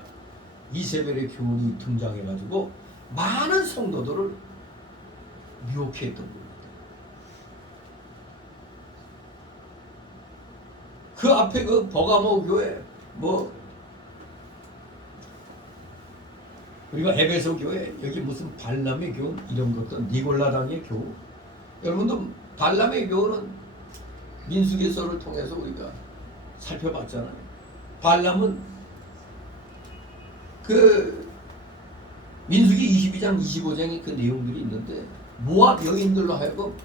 이세벨의 교훈이 등장해가지고 많은 성도들을 미혹했던 겁니다. 그 앞에 그 버가모 교회 우리가 에베소 교회 여기 무슨 발람의 교훈 이런 것도 니골라당의 교훈, 여러분도 발람의 교훈은 민수기서를 통해서 우리가 살펴봤잖아요. 발람은 그 민수기 22장 25장에 그 내용들이 있는데 모압 여인들로 하여금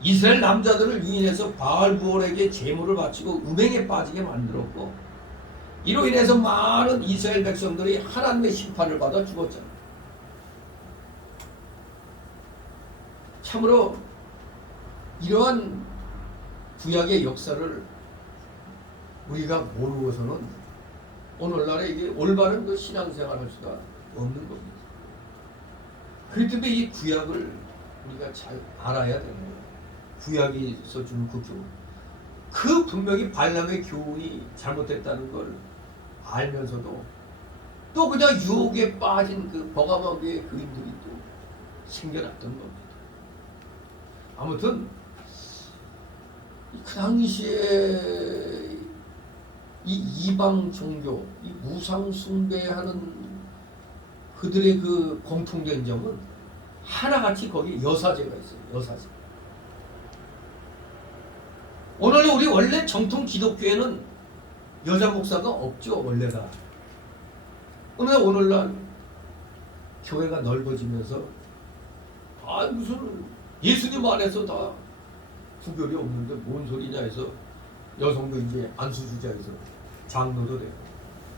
이스라엘 남자들을 유인해서 바알부올에게 제물을 바치고 음행에 빠지게 만들었고, 이로 인해서 많은 이스라엘 백성들이 하나님의 심판을 받아 죽었잖아요. 참으로 이러한 구약의 역사를 우리가 모르고서는 오늘날에 이게 올바른 그 신앙생활을 할 수가 없는 겁니다. 그렇기 때문에 이 구약을 우리가 잘 알아야 되는 거예요. 구약이 써주는 그 교훈, 그 분명히 발람의 교훈이 잘못됐다는 걸 알면서도 또 그냥 유혹에 빠진 그 버가모교의 교인들이 또 생겨났던 겁니다. 아무튼 그 당시에 이 이방 종교, 이 우상 숭배하는 그들의 그 공통된 점은 하나같이 거기 여사제가 있어요. 여사제. 오늘 우리 원래 정통 기독교에는 여자 목사가 없죠. 원래가. 그런데 오늘날 교회가 넓어지면서 무슨 예수님 안에서 다 구별이 없는데 뭔 소리냐 해서 여성도 이제 안수주자에서 장로도 되고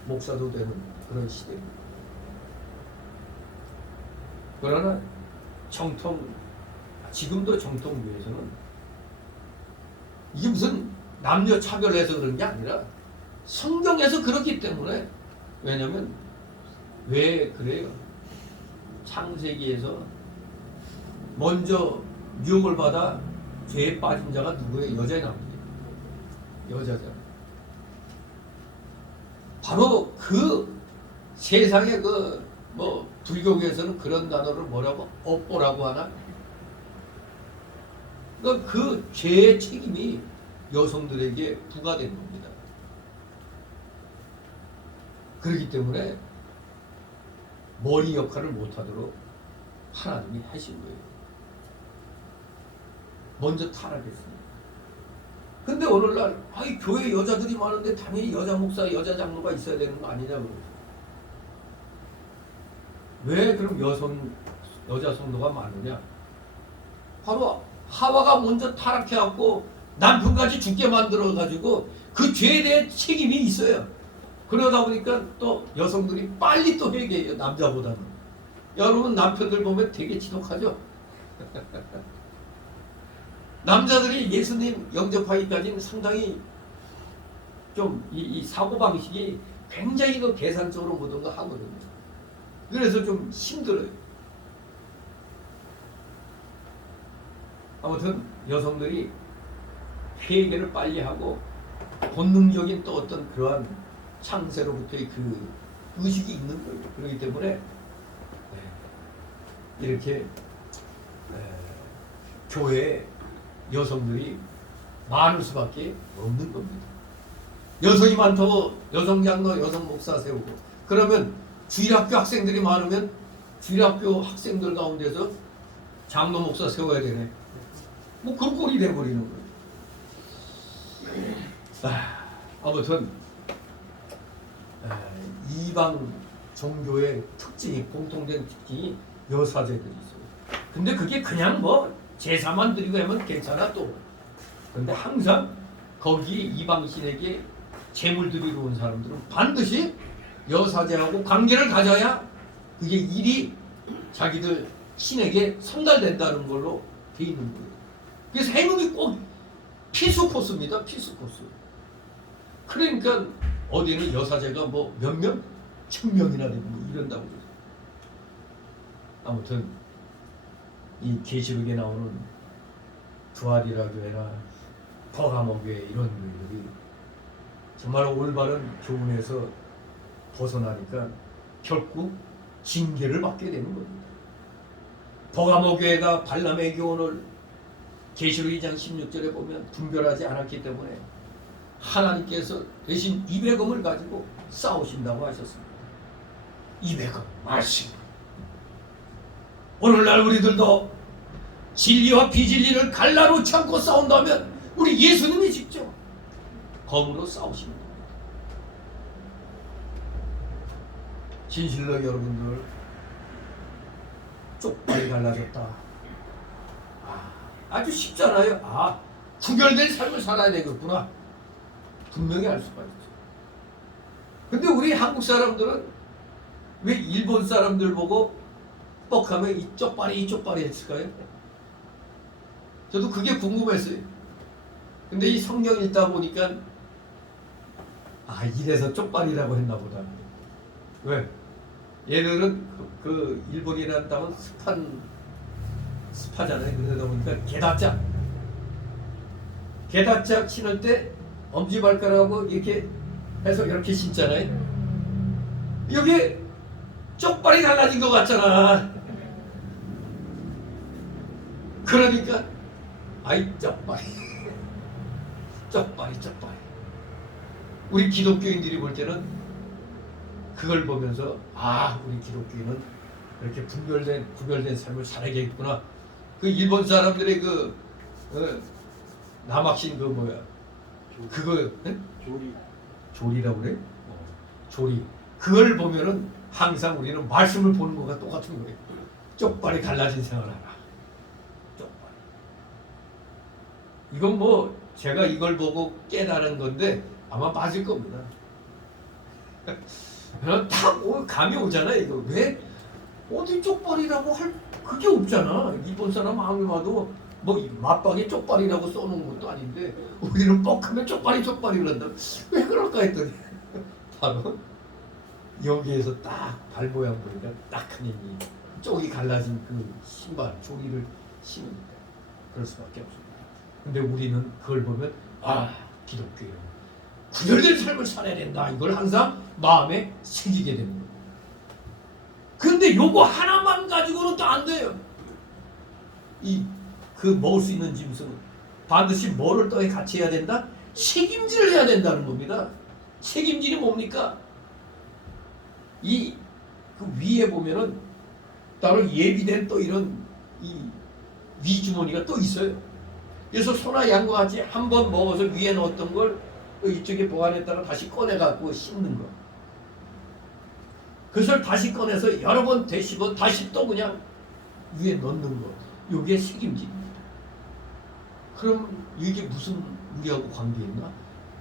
목사도 되는 그런 시대입니다. 그러나 지금도 정통교회에서는 이게 무슨 남녀 차별해서 그런 게 아니라 성경에서 그렇기 때문에, 왜냐면 왜 그래요? 창세기에서 먼저 유혹을 받아 죄에 빠진 자가 누구예요? 여자나옵니다. 여자잖아. 바로 그 세상에 불교계에서는 그런 단어를 뭐라고? 업보라고 하나? 그 죄의 책임이 여성들에게 부과된 겁니다. 그렇기 때문에 머리 역할을 못하도록 하나님이 하신 거예요. 먼저 타락했습니다. 근데 오늘날 교회 여자들이 많은데 당연히 여자 목사, 여자 장로가 있어야 되는 거 아니냐고. 왜 그럼 여자 성도가 많으냐? 바로 하와가 먼저 타락해갖고 남편까지 죽게 만들어가지고 그 죄에 대한 책임이 있어요. 그러다 보니까 또 여성들이 빨리 또 회개해요, 남자보다는. 여러분 남편들 보면 되게 지독하죠? 남자들이 예수님 영접하기까지는 상당히 좀 이 사고방식이 굉장히 그 계산적으로 모든 거 하거든요. 그래서 좀 힘들어요. 아무튼 여성들이 회개를 빨리 하고 본능적인 또 어떤 그러한 창세로부터의 그 의식이 있는 거예요. 그렇기 때문에 이렇게 교회에 여성들이 많을 수밖에 없는 겁니다. 여성이 많다고 여성 장로, 여성 목사 세우고, 그러면 주일학교 학생들이 많으면 주일학교 학생들 가운데서 장로 목사 세워야 되네. 뭐 그런 꼴이 돼버리는 거예요. 아무튼 이방 종교의 특징이, 공통된 특징이 여사제들이 있어요. 근데 그게 그냥 뭐 제사만 드리고 하면 괜찮아 또. 근데 항상 거기 이방신에게 제물 드리러 온 사람들은 반드시 여사제하고 관계를 가져야 그게 일이 자기들 신에게 전달된다는 걸로 돼 있는 거예요. 그래서 해묵이 꼭 필수 코스입니다. 필수 코스. 그러니까 어디는 여사제가 뭐 몇 명? 1000명이나 되고 뭐 이런다고 그래요. 아무튼 이 계시록에 나오는 두아리라 교회나 버가모 교회 이런 교회들이 정말 올바른 교훈에서 벗어나니까 결국 징계를 받게 되는 겁니다. 버가모 교회가 발람의 교훈을 계시록 2장 16절에 보면 분별하지 않았기 때문에 하나님께서 대신 200엄을 가지고 싸우신다고 하셨습니다. 200엄 말씀. 오늘날 우리들도 진리와 비진리를 갈라놓지 않고 싸운다면 우리 예수님이 직접 검으로 싸우십니다. 진실로 여러분들 쪽팔이 갈라졌다. 아주 쉽잖아요. 구별된 삶을 살아야 되겠구나. 분명히 알 수가 있죠. 근데 우리 한국 사람들은 왜 일본 사람들 보고 뻑하면 이 쪽발이 했을까요? 저도 그게 궁금했어요. 근데 이 성경 읽다 보니까 이래서 쪽발이라고 했나 보다. 왜? 얘들은 그 일본이라는 땅은 습하잖아요. 그러다 보니까 게다짝 신을 때 엄지발가락하고 이렇게 해서 이렇게 신잖아요. 여기 쪽발이 달라진 것 같잖아. 그러니까 쪽발이 우리 기독교인들이 볼 때는 그걸 보면서 우리 기독교인은 이렇게 구별된 삶을 살아야겠구나. 그 일본 사람들의 남학신 그거 조리라고 그래? 조리. 그걸 보면은 항상 우리는 말씀을 보는 것과 똑같은 거예요. 쪽발이 갈라진 생활하라. 쪽발. 이건 뭐 제가 이걸 보고 깨달은 건데 아마 맞을 겁니다. 그냥 딱 감이 오잖아요. 이거 왜 어디 쪽발이라고 할 그게 없잖아. 일본 사람 아무리 봐도 뭐 맞방에 쪽발이라고 써놓은 것도 아닌데 우리는 뻑하면 쪽발이 그런다. 왜 그럴까 했더니 바로 여기에서 딱 발 모양 보니까 딱하니 쪽이 갈라진 그 신발 조리를 신으니까 그럴 수밖에 없습니다. 근데 우리는 그걸 보면 기독교예요. 구별된 삶을 살아야 된다. 이걸 항상 마음에 새기게 되는 거예요. 근데 요거 하나만 가지고는 또 안 돼요. 먹을 수 있는 짐승은 반드시 뭐를 또 같이 해야 된다? 책임질을 해야 된다는 겁니다. 책임질이 뭡니까? 그 위에 보면은 따로 예비된 또 이런 위주머니가 또 있어요. 그래서 소나 양과 같이 한번 먹어서 위에 넣었던 걸 이쪽에 보관했다가 다시 꺼내갖고 씻는 거. 그것을 다시 꺼내서 여러 번 되씹어 다시 또 그냥 위에 넣는 거. 이게 책임집니다. 그럼 이게 무슨 우리하고 관계 있나?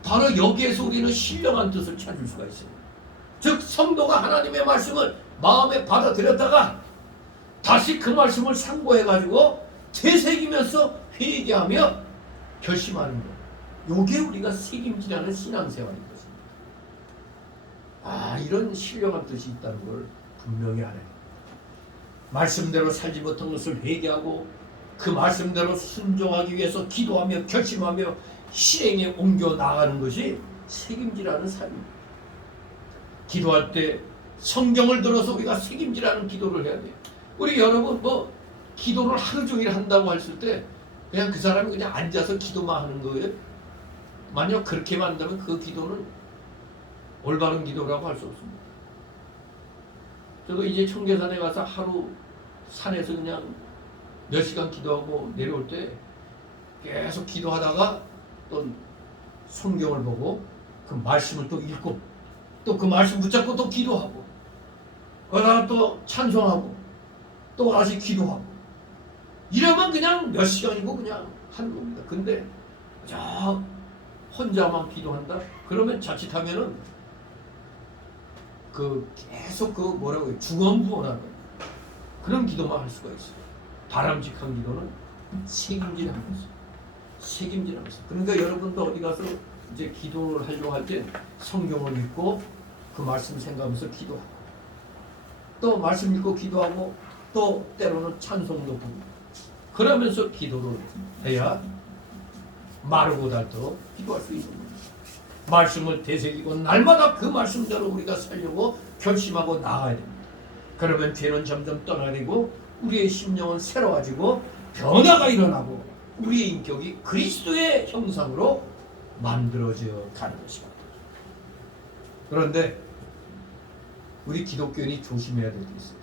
바로 여기에서 우리는 신령한 뜻을 찾을 수가 있어요. 즉 성도가 하나님의 말씀을 마음에 받아들였다가 다시 그 말씀을 상고해가지고 되새기면서 회개하며 결심하는 것. 요게 우리가 책임지라는 신앙생활인 것입니다. 이런 신령한 뜻이 있다는 걸 분명히 알아요. 말씀대로 살지 못한 것을 회개하고 그 말씀대로 순종하기 위해서 기도하며 결심하며 실행에 옮겨 나가는 것이 책임지라는 삶입니다. 기도할 때 성경을 들어서 우리가 책임지라는 기도를 해야 돼요. 우리 여러분 기도를 하루 종일 한다고 했을 때 그냥 그 사람이 그냥 앉아서 기도만 하는 거예요? 만약 그렇게만 한다면 그 기도는 올바른 기도라고 할 수 없습니다. 저도 이제 청계산에 가서 하루 산에서 그냥 몇 시간 기도하고 내려올 때 계속 기도하다가 또 성경을 보고 그 말씀을 또 읽고 또 그 말씀 붙잡고 또 기도하고 그러다가 또 찬송하고 또 다시 기도하고 이러면 그냥 몇 시간이고 그냥 하는 겁니다. 근데 저 혼자만 기도한다? 그러면 자칫하면은 계속 뭐라고 해요? 중언부언하는 그런 기도만 할 수가 있어요. 바람직한 기도는 책임지라는 것이죠. 책임지라는 것이죠. 그러니까 여러분도 어디 가서 이제 기도를 하려고 할 때 성경을 읽고 그 말씀 생각하면서 기도하고 또 말씀 읽고 기도하고 또 때로는 찬송도 부르고 그러면서 기도를 해야 마르고 닳도록 기도할 수 있는 겁니다. 말씀을 되새기고 날마다 그 말씀대로 우리가 살려고 결심하고 나아가야 됩니다. 그러면 죄는 점점 떠나리고 우리의 심령은 새로워지고 변화가 일어나고 우리의 인격이 그리스도의 형상으로 만들어져 가는 것입니다. 그런데 우리 기독교인이 조심해야 될 게 있어요.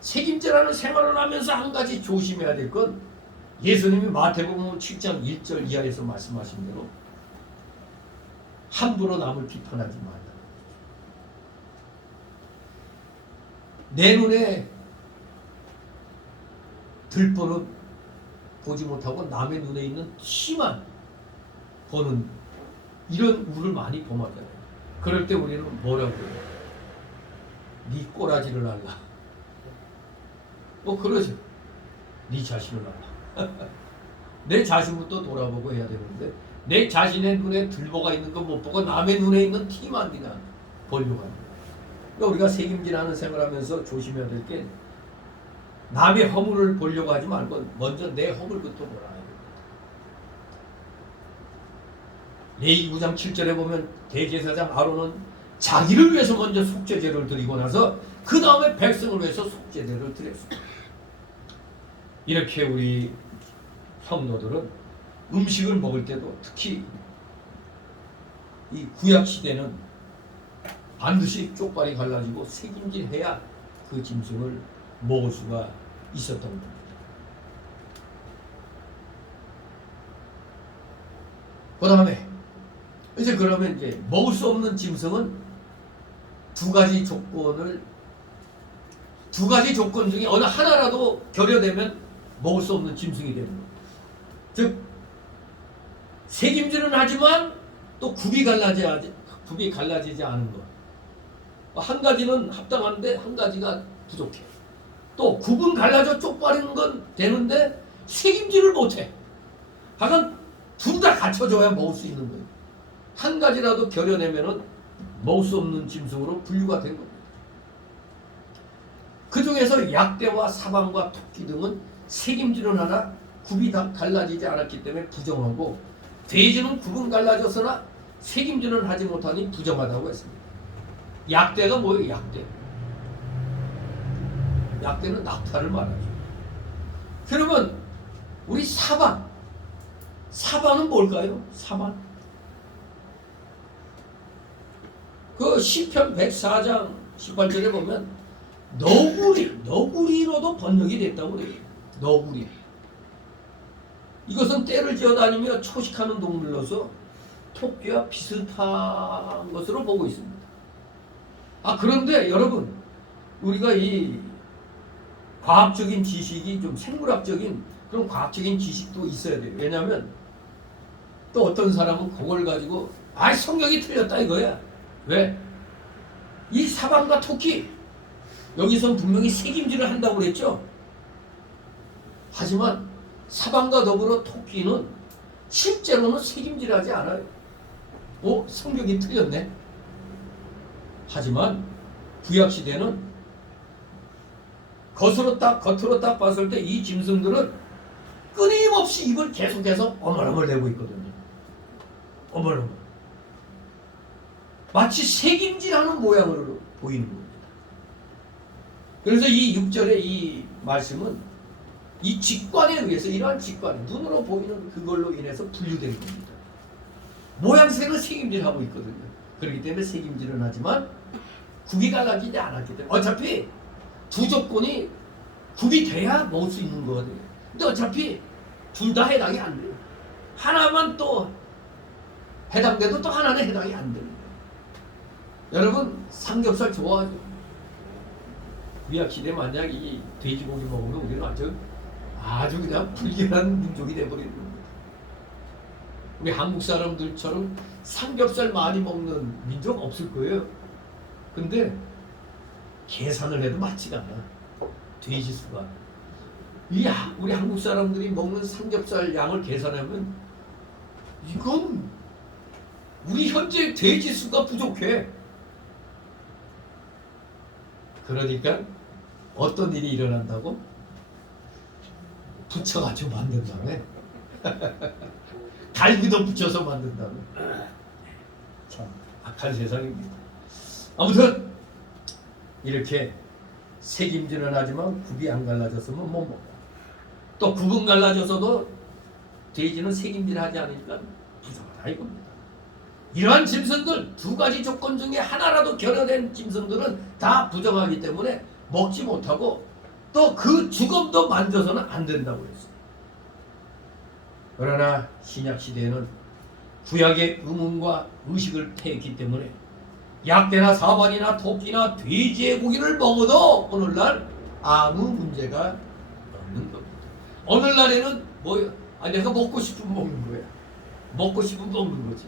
책임질하는 생활을 하면서 한 가지 조심해야 될 건 예수님이 마태복음 7장 1절 이하에서 말씀하신 대로 함부로 남을 비판하지 말라. 내 눈에 들보는 보지 못하고 남의 눈에 있는 티만 보는 이런 우를 많이 범하잖아요. 그럴 때 우리는 뭐라고 해요? 네 꼬라지를 알라. 그러죠. 네 자신을 알라. 내 자신부터 돌아보고 해야 되는데 내 자신의 눈에 들보가 있는 거 못 보고 남의 눈에 있는 티만 그냥 보려고 합니다. 그러니까 우리가 책임지라는 생활하면서 조심해야 될 게 남의 허물을 보려고 하지 말고 먼저 내 허물부터 보라. 레위기 9장 7절에 보면 대제사장 아론은 자기를 위해서 먼저 속죄제를 드리고 나서 그 다음에 백성을 위해서 속죄제를 드렸습니다. 이렇게 우리 성도들은 음식을 먹을 때도 특히 이 구약 시대는 반드시 쪽발이 갈라지고 새김질해야 그 짐승을 먹을 수가 있었던 겁니다. 그 다음에 그러면 먹을 수 없는 짐승은 두 가지 조건 중에 어느 하나라도 결여되면 먹을 수 없는 짐승이 되는 겁니다. 즉 새김질은 하지만 또 굽이 갈라지지 않은 것. 한 가지는 합당한데 한 가지가 부족해. 또 굽은 갈라져 쪽발인 건 되는데 새김질을 못해. 하여간 둘 다 갖춰줘야 먹을 수 있는 거예요. 한 가지라도 결여내면은 먹을 수 없는 짐승으로 분류가 된 겁니다. 그 중에서 약대와 사방과 토끼 등은 새김질은 하나 굽이 다 갈라지지 않았기 때문에 부정하고 돼지는 굽은 갈라졌으나 새김질은 하지 못하니 부정하다고 했습니다. 약대가 뭐예요? 약대는 낙타를 말하죠. 그러면 우리 사바는 뭘까요? 그 시편 104장 18절에 보면 너구리로도 번역이 됐다고 그래요. 너구리. 이것은 떼를 지어다니며 초식하는 동물로서 토끼와 비슷한 것으로 보고 있습니다. 그런데 여러분 우리가 이 과학적인 지식이 좀 생물학적인 그런 과학적인 지식도 있어야 돼요. 왜냐하면 또 어떤 사람은 그걸 가지고 성경이 틀렸다 이거야. 왜? 이 사방과 토끼 여기선 분명히 책임질을 한다고 그랬죠. 하지만 사방과 더불어 토끼는 실제로는 책임질을 하지 않아요. 성경이 틀렸네. 하지만 구약시대는 겉으로 딱 봤을 때 이 짐승들은 끊임없이 입을 계속해서 어멀어멀 내고 있거든요. 어멀어멀. 마치 책임질하는 모양으로 보이는 겁니다. 그래서 이 6절의 이 말씀은 이 직관에 의해서 이러한 직관, 눈으로 보이는 그걸로 인해서 분류된 겁니다. 모양새는 책임질하고 있거든요. 그렇기 때문에 책임질은 하지만 굽이 갈라지지 않았기 때문에 어차피 두 조건이 굽이 돼야 먹을 수 있는 거거든요. 근데 어차피 둘 다 해당이 안 돼요. 하나만 또 해당돼도 또 하나는 해당이 안 됩니다. 여러분 삼겹살 좋아하죠? 구약시대 만약 이 돼지고기 먹으면 우리는 아주 그냥 불길한 민족이 돼버리는 겁니다. 우리 한국 사람들처럼 삼겹살 많이 먹는 민족 없을 거예요. 근데 계산을 해도 맞지가 않아. 돼지 수가. 우리 한국 사람들이 먹는 삼겹살 양을 계산하면 이건 우리 현재 돼지 수가 부족해. 그러니까 어떤 일이 일어난다고? 붙여가지고 만든 다음에 갈비도 붙여서 만든 다음에 참 악한 세상입니다. 아무튼 이렇게 책임질은 하지만 굽이 안 갈라졌으면 못 먹고 또 굽은 갈라져서도 돼지는 책임질하지 않으니까 부족하다 이겁니다. 이러한 짐승들 두 가지 조건 중에 하나라도 결여된 짐승들은 다 부정하기 때문에 먹지 못하고 또 그 주검도 만져서는 안 된다고 했어요. 그러나 신약 시대에는 구약의 의문과 의식을 폐했기 때문에 약대나 사반이나 토끼나 돼지의 고기를 먹어도 오늘날 아무 문제가 없는 겁니다. 오늘날에는 내가 먹고 싶으면 먹는 거야. 먹고 싶으면 먹는 거지.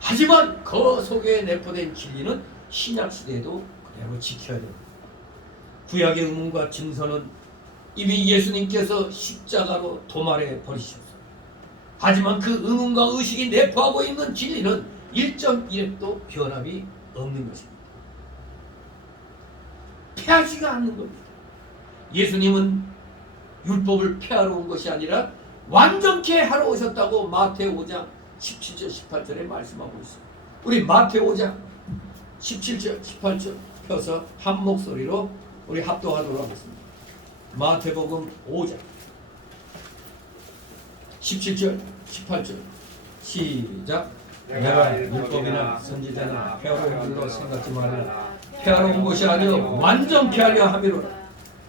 하지만 그 속에 내포된 진리는 신약 시대에도 그대로 지켜야 됩니다. 구약의 의문과 증서는 이미 예수님께서 십자가로 도말해 버리셨어요. 하지만 그 의문과 의식이 내포하고 있는 진리는 1.1획도 변함이 없는 것입니다. 폐하지가 않는 겁니다. 예수님은 율법을 폐하러 온 것이 아니라 완전케 하러 오셨다고 마태오 5장 17절 18절에 말씀하고 있습니다. 우리 마태오 5장 17절 18절 펴서 한 목소리로 우리 합독하도록 하겠습니다. 마태복음 5장 17절 18절 시작. 내가 율법이나 선지자나 폐하러 온 줄로 생각지 말라. 폐하러 온 것이 아니요 완전케 하려 함이로라.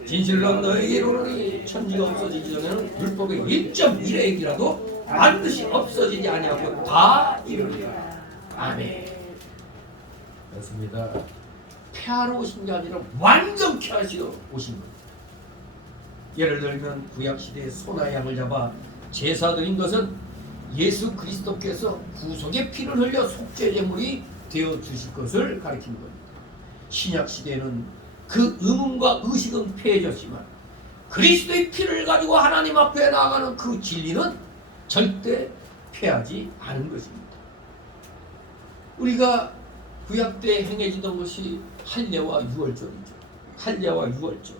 진실로 너에게 이르노니 천지가 없어지기 전에는 율법의 1.1획이라도 반드시 없어지지 아니하고 다 이루리라. 아멘. 그렇습니다. 폐하러 오신 게 아니라 완전케 하시러 오신 겁니다. 예를 들면 구약시대에 소나 양을 잡아 제사 드린 것은 예수 그리스도께서 구속의 피를 흘려 속죄제물이 되어 주실 것을 가리키는 겁니다. 신약시대에는 그 의문과 의식은 폐해졌지만 그리스도의 피를 가지고 하나님 앞에 나아가는 그 진리는 절대 폐하지 않은 것입니다. 우리가 구약 때 행해지던 것이 할례와 유월절이죠. 할례와 유월절.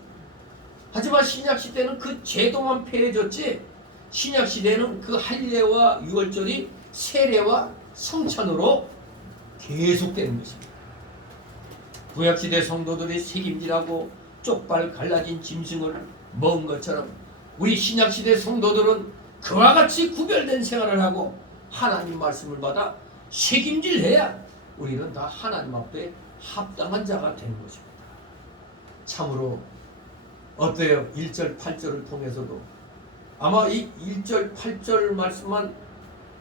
하지만 신약시대는 그 제도만 폐해졌지 신약시대는 그 할례와 유월절이 세례와 성찬으로 계속되는 것입니다. 구약시대 성도들이 책임질하고 쪽발 갈라진 짐승을 먹은 것처럼 우리 신약시대 성도들은 그와 같이 구별된 생활을 하고 하나님 말씀을 받아 책임질해야 우리는 다 하나님 앞에 합당한 자가 되는 것입니다. 참으로 어때요? 1절 8절을 통해서도 아마 이 1절 8절 말씀만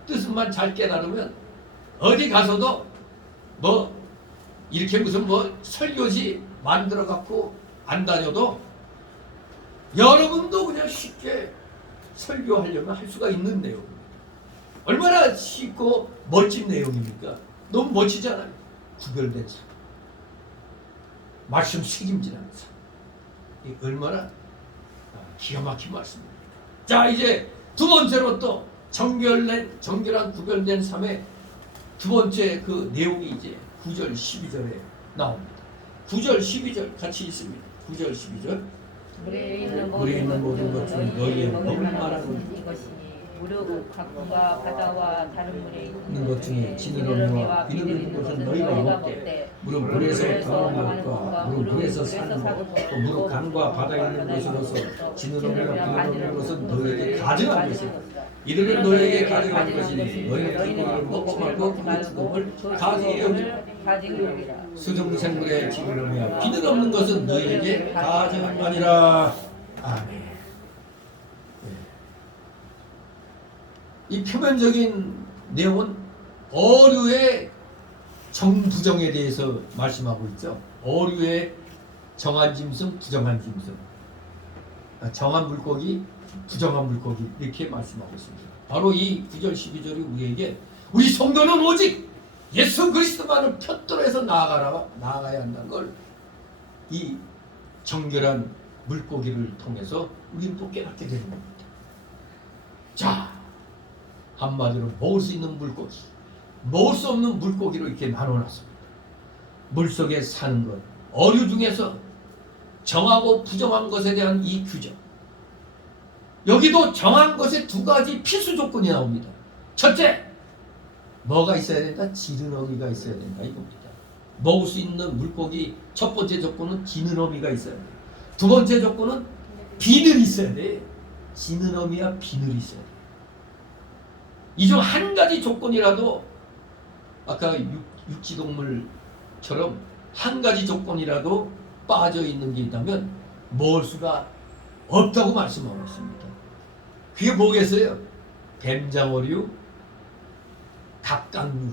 뜻만 잘 깨달으면 어디 가서도 이렇게 무슨 설교지 만들어 갖고 안 다녀도 여러분도 그냥 쉽게 설교하려면 할 수가 있는 내용입니다. 얼마나 쉽고 멋진 내용입니까? 너무 멋지잖아요. 구별된 삶. 말씀 책임지는 삶. 이 얼마나 기가 막힌 말씀입니다. 자, 이제 두 번째로 또 정결한 구별된 삶의 두 번째 그 내용이 이제 9절 12절에 나옵니다. 9절 12절 같이 있습니다. 9절 12절. 물에 있는 모든 것은 너희의 먹을 만한 이것이니 무릇 각과 바다와 다른 물에 있는 것 중에 지느러미와 비늘 있는 것은 너희가 먹되 무릇 물에서 나오는 것과 무릇 물에서 사는 것, 또 무릇 강과 바다에 있는 것으로서 지느러미와 비늘 있는 것은 너희에게 가증한 것이다. 이들은 너희에게 가증한 것이니 너희는 그 것을 먹지 말고 그 죽음을 가증히 여기라. 수정생물의 지느러미와 비늘 없는 것은 너희에게 가증하니라. 아멘. 이 표면적인 내용은 어류의 정부정에 대해서 말씀하고 있죠. 어류의 정한 짐승, 부정한 짐승, 정한 물고기, 부정한 물고기, 이렇게 말씀하고 있습니다. 바로 이 9절 12절이 우리에게 우리 성도는 오직 예수 그리스도만을 편들어서 나아가야 한다는 걸 이 정결한 물고기를 통해서 우리는 또 깨닫게 되는 겁니다. 자, 한마디로 먹을 수 있는 물고기, 먹을 수 없는 물고기로 이렇게 나눠놨습니다. 물속에 사는 것, 어류 중에서 정하고 부정한 것에 대한 이 규정. 여기도 정한 것에 두 가지 필수 조건이 나옵니다. 첫째, 뭐가 있어야 된다? 지느러미가 있어야 된다 이겁니다. 먹을 수 있는 물고기 첫 번째 조건은 지느러미가 있어야 돼요. 두 번째 조건은 비늘이 있어야 돼요. 지느러미와 비늘이 있어야 돼요. 이 중 한 가지 조건이라도 아까 육지동물처럼 한 가지 조건이라도 빠져 있는 게 있다면 먹을 수가 없다고 말씀하고 있습니다. 그게 뭐겠어요? 뱀장어류, 갑각류,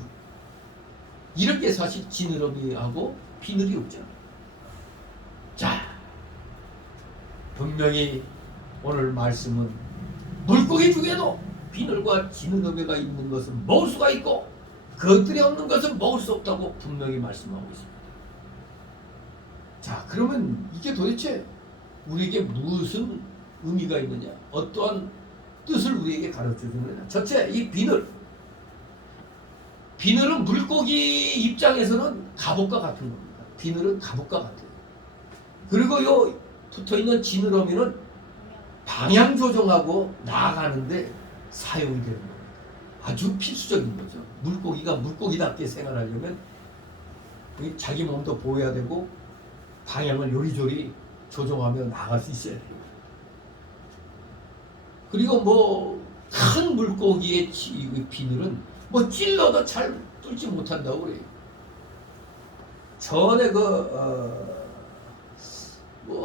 이렇게 사실 지느러미하고 비늘이 없잖아요. 자, 분명히 오늘 말씀은 물고기 중에도 비늘과 지느러미가 있는 것은 먹을 수가 있고 그것들이 없는 것은 먹을 수 없다고 분명히 말씀하고 있습니다. 자, 그러면 이게 도대체 우리에게 무슨 의미가 있느냐, 어떠한 뜻을 우리에게 가르쳐 주느냐. 첫째, 이 비늘은 물고기 입장에서는 갑옷과 같은 겁니다. 비늘은 갑옷과 같아요. 그리고 요 붙어있는 지느러미는 방향 조정하고 나아가는데 사용이 되는 겁니다. 아주 필수적인 거죠. 물고기가 물고기답게 생활하려면 자기 몸도 보호해야 되고 방향을 요리조리 조정하며 나갈 수 있어야 돼요. 그리고 뭐 큰 물고기의 비늘은 뭐 찔러도 잘 뚫지 못한다고 그래요. 전에 뭐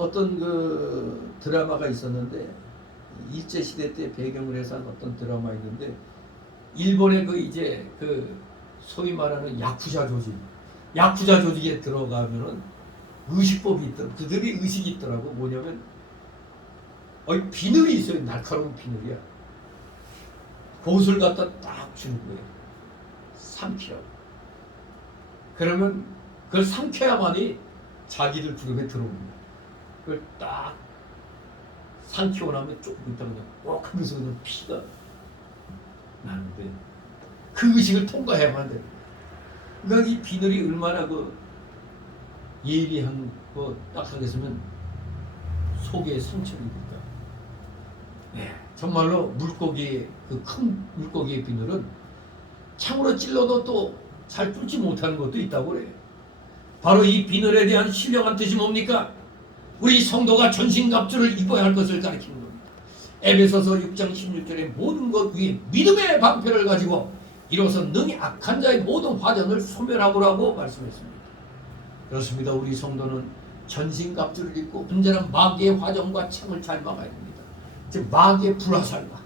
어떤 그 드라마가 있었는데 일제 시대 때 배경을 해서 한 어떤 드라마 있는데 일본의 그 소위 말하는 야쿠자 조직에 들어가면은 의식법이 있더라고. 그들이 의식이 있더라고. 뭐냐면 비늘이 있어요. 날카로운 비늘이야. 그것을 갖다 딱 주는 거예요. 삼키라고. 그러면 그걸 삼켜야만이 자기들 그룹에 들어옵니다. 그걸 딱 삼키고 나면 조금 있다 그냥 꼭 하면서 그냥 피가 나는데 그 의식을 통과해야만 돼요. 그러니까 이 비늘이 얼마나 예리한 거 딱 하겠으면 속에 상처입니까? 네, 정말로 물고기의 큰 물고기의 비늘은 창으로 찔러도 또 잘 뚫지 못하는 것도 있다고 그래요. 바로 이 비늘에 대한 신령한 뜻이 뭡니까? 우리 성도가 전신갑주를 입어야 할 것을 가리키는 겁니다. 에베소서 6장 16절에 모든 것 위에 믿음의 방패를 가지고 이로써 능히 악한 자의 모든 화전을 소멸하고라고 말씀했습니다. 그렇습니다. 우리 성도는 전신갑주를 입고 언제나 마귀의 화전과 창을 잘 막아야 됩니다. 즉 마귀의 불화살과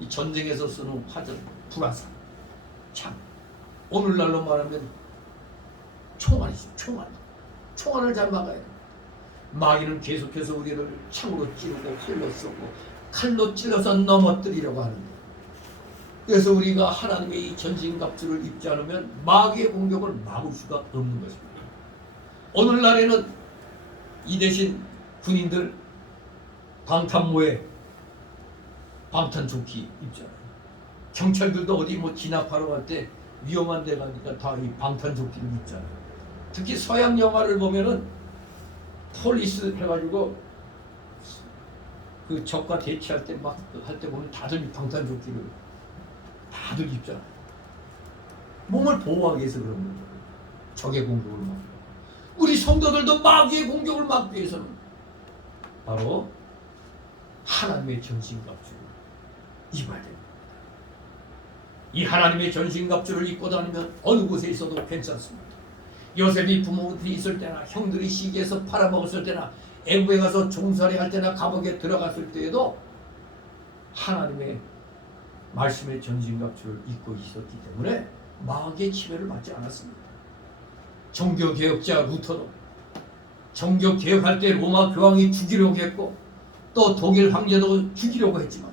이 전쟁에서 쓰는 화전, 불화살, 창. 오늘날로 말하면 총알이죠. 총알을 잘 막아야 됩니다. 마귀는 계속해서 우리를 창으로 찌르고 활로 쏘고 칼로 찔러서 넘어뜨리려고 하는데 그래서 우리가 하나님의 이 전신갑주를 입지 않으면 마귀의 공격을 막을 수가 없는 것입니다. 오늘날에는 이 대신 군인들 방탄모에 방탄조끼 입잖아요. 경찰들도 어디 뭐 진압하러 갈 때 위험한 데 가니까 다 이 방탄조끼를 입잖아요. 특히 서양 영화를 보면은 폴리스 해가지고 그 적과 대치할 때 막 할 때 보면 다들 이 방탄조끼를 다들 입잖아요. 몸을 보호하기 위해서 그런 거예요. 적의 공격을 막고. 우리 성도들도 마귀의 공격을 막기 위해서는 바로 하나님의 전신갑주를 입어야 됩니다. 이 하나님의 전신갑주를 입고 다니면 어느 곳에 있어도 괜찮습니다. 요셉이 부모들이 있을 때나 형들이 시기에서 팔아먹었을 때나 애국에 가서 종살이 할 때나 감옥에 들어갔을 때에도 하나님의 말씀의 전신갑주를 입고 있었기 때문에 마귀의 침해를 받지 않았습니다. 종교개혁자 루터도 종교개혁할 때 로마 교황이 죽이려고 했고 또 독일 황제도 죽이려고 했지만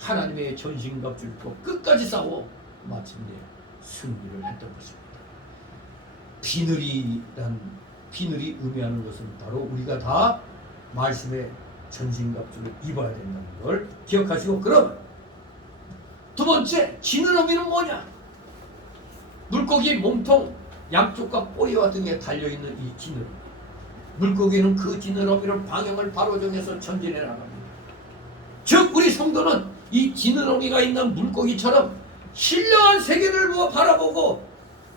하나님의 전신갑주를 입고 끝까지 싸워 마침내 승리를 했던 것입니다. 비늘이 의미하는 것은 바로 우리가 다 말씀의 전신갑주를 입어야 된다는 걸 기억하시고, 그럼 두 번째 지느러미는 뭐냐? 물고기 몸통 양쪽과 꼬리와 등에 달려있는 이 지느러미. 물고기는 그 지느러미를 방향을 바로 정해서 전진해 나갑니다. 즉 우리 성도는 이 지느러미가 있는 물고기처럼 신령한 세계를 바라보고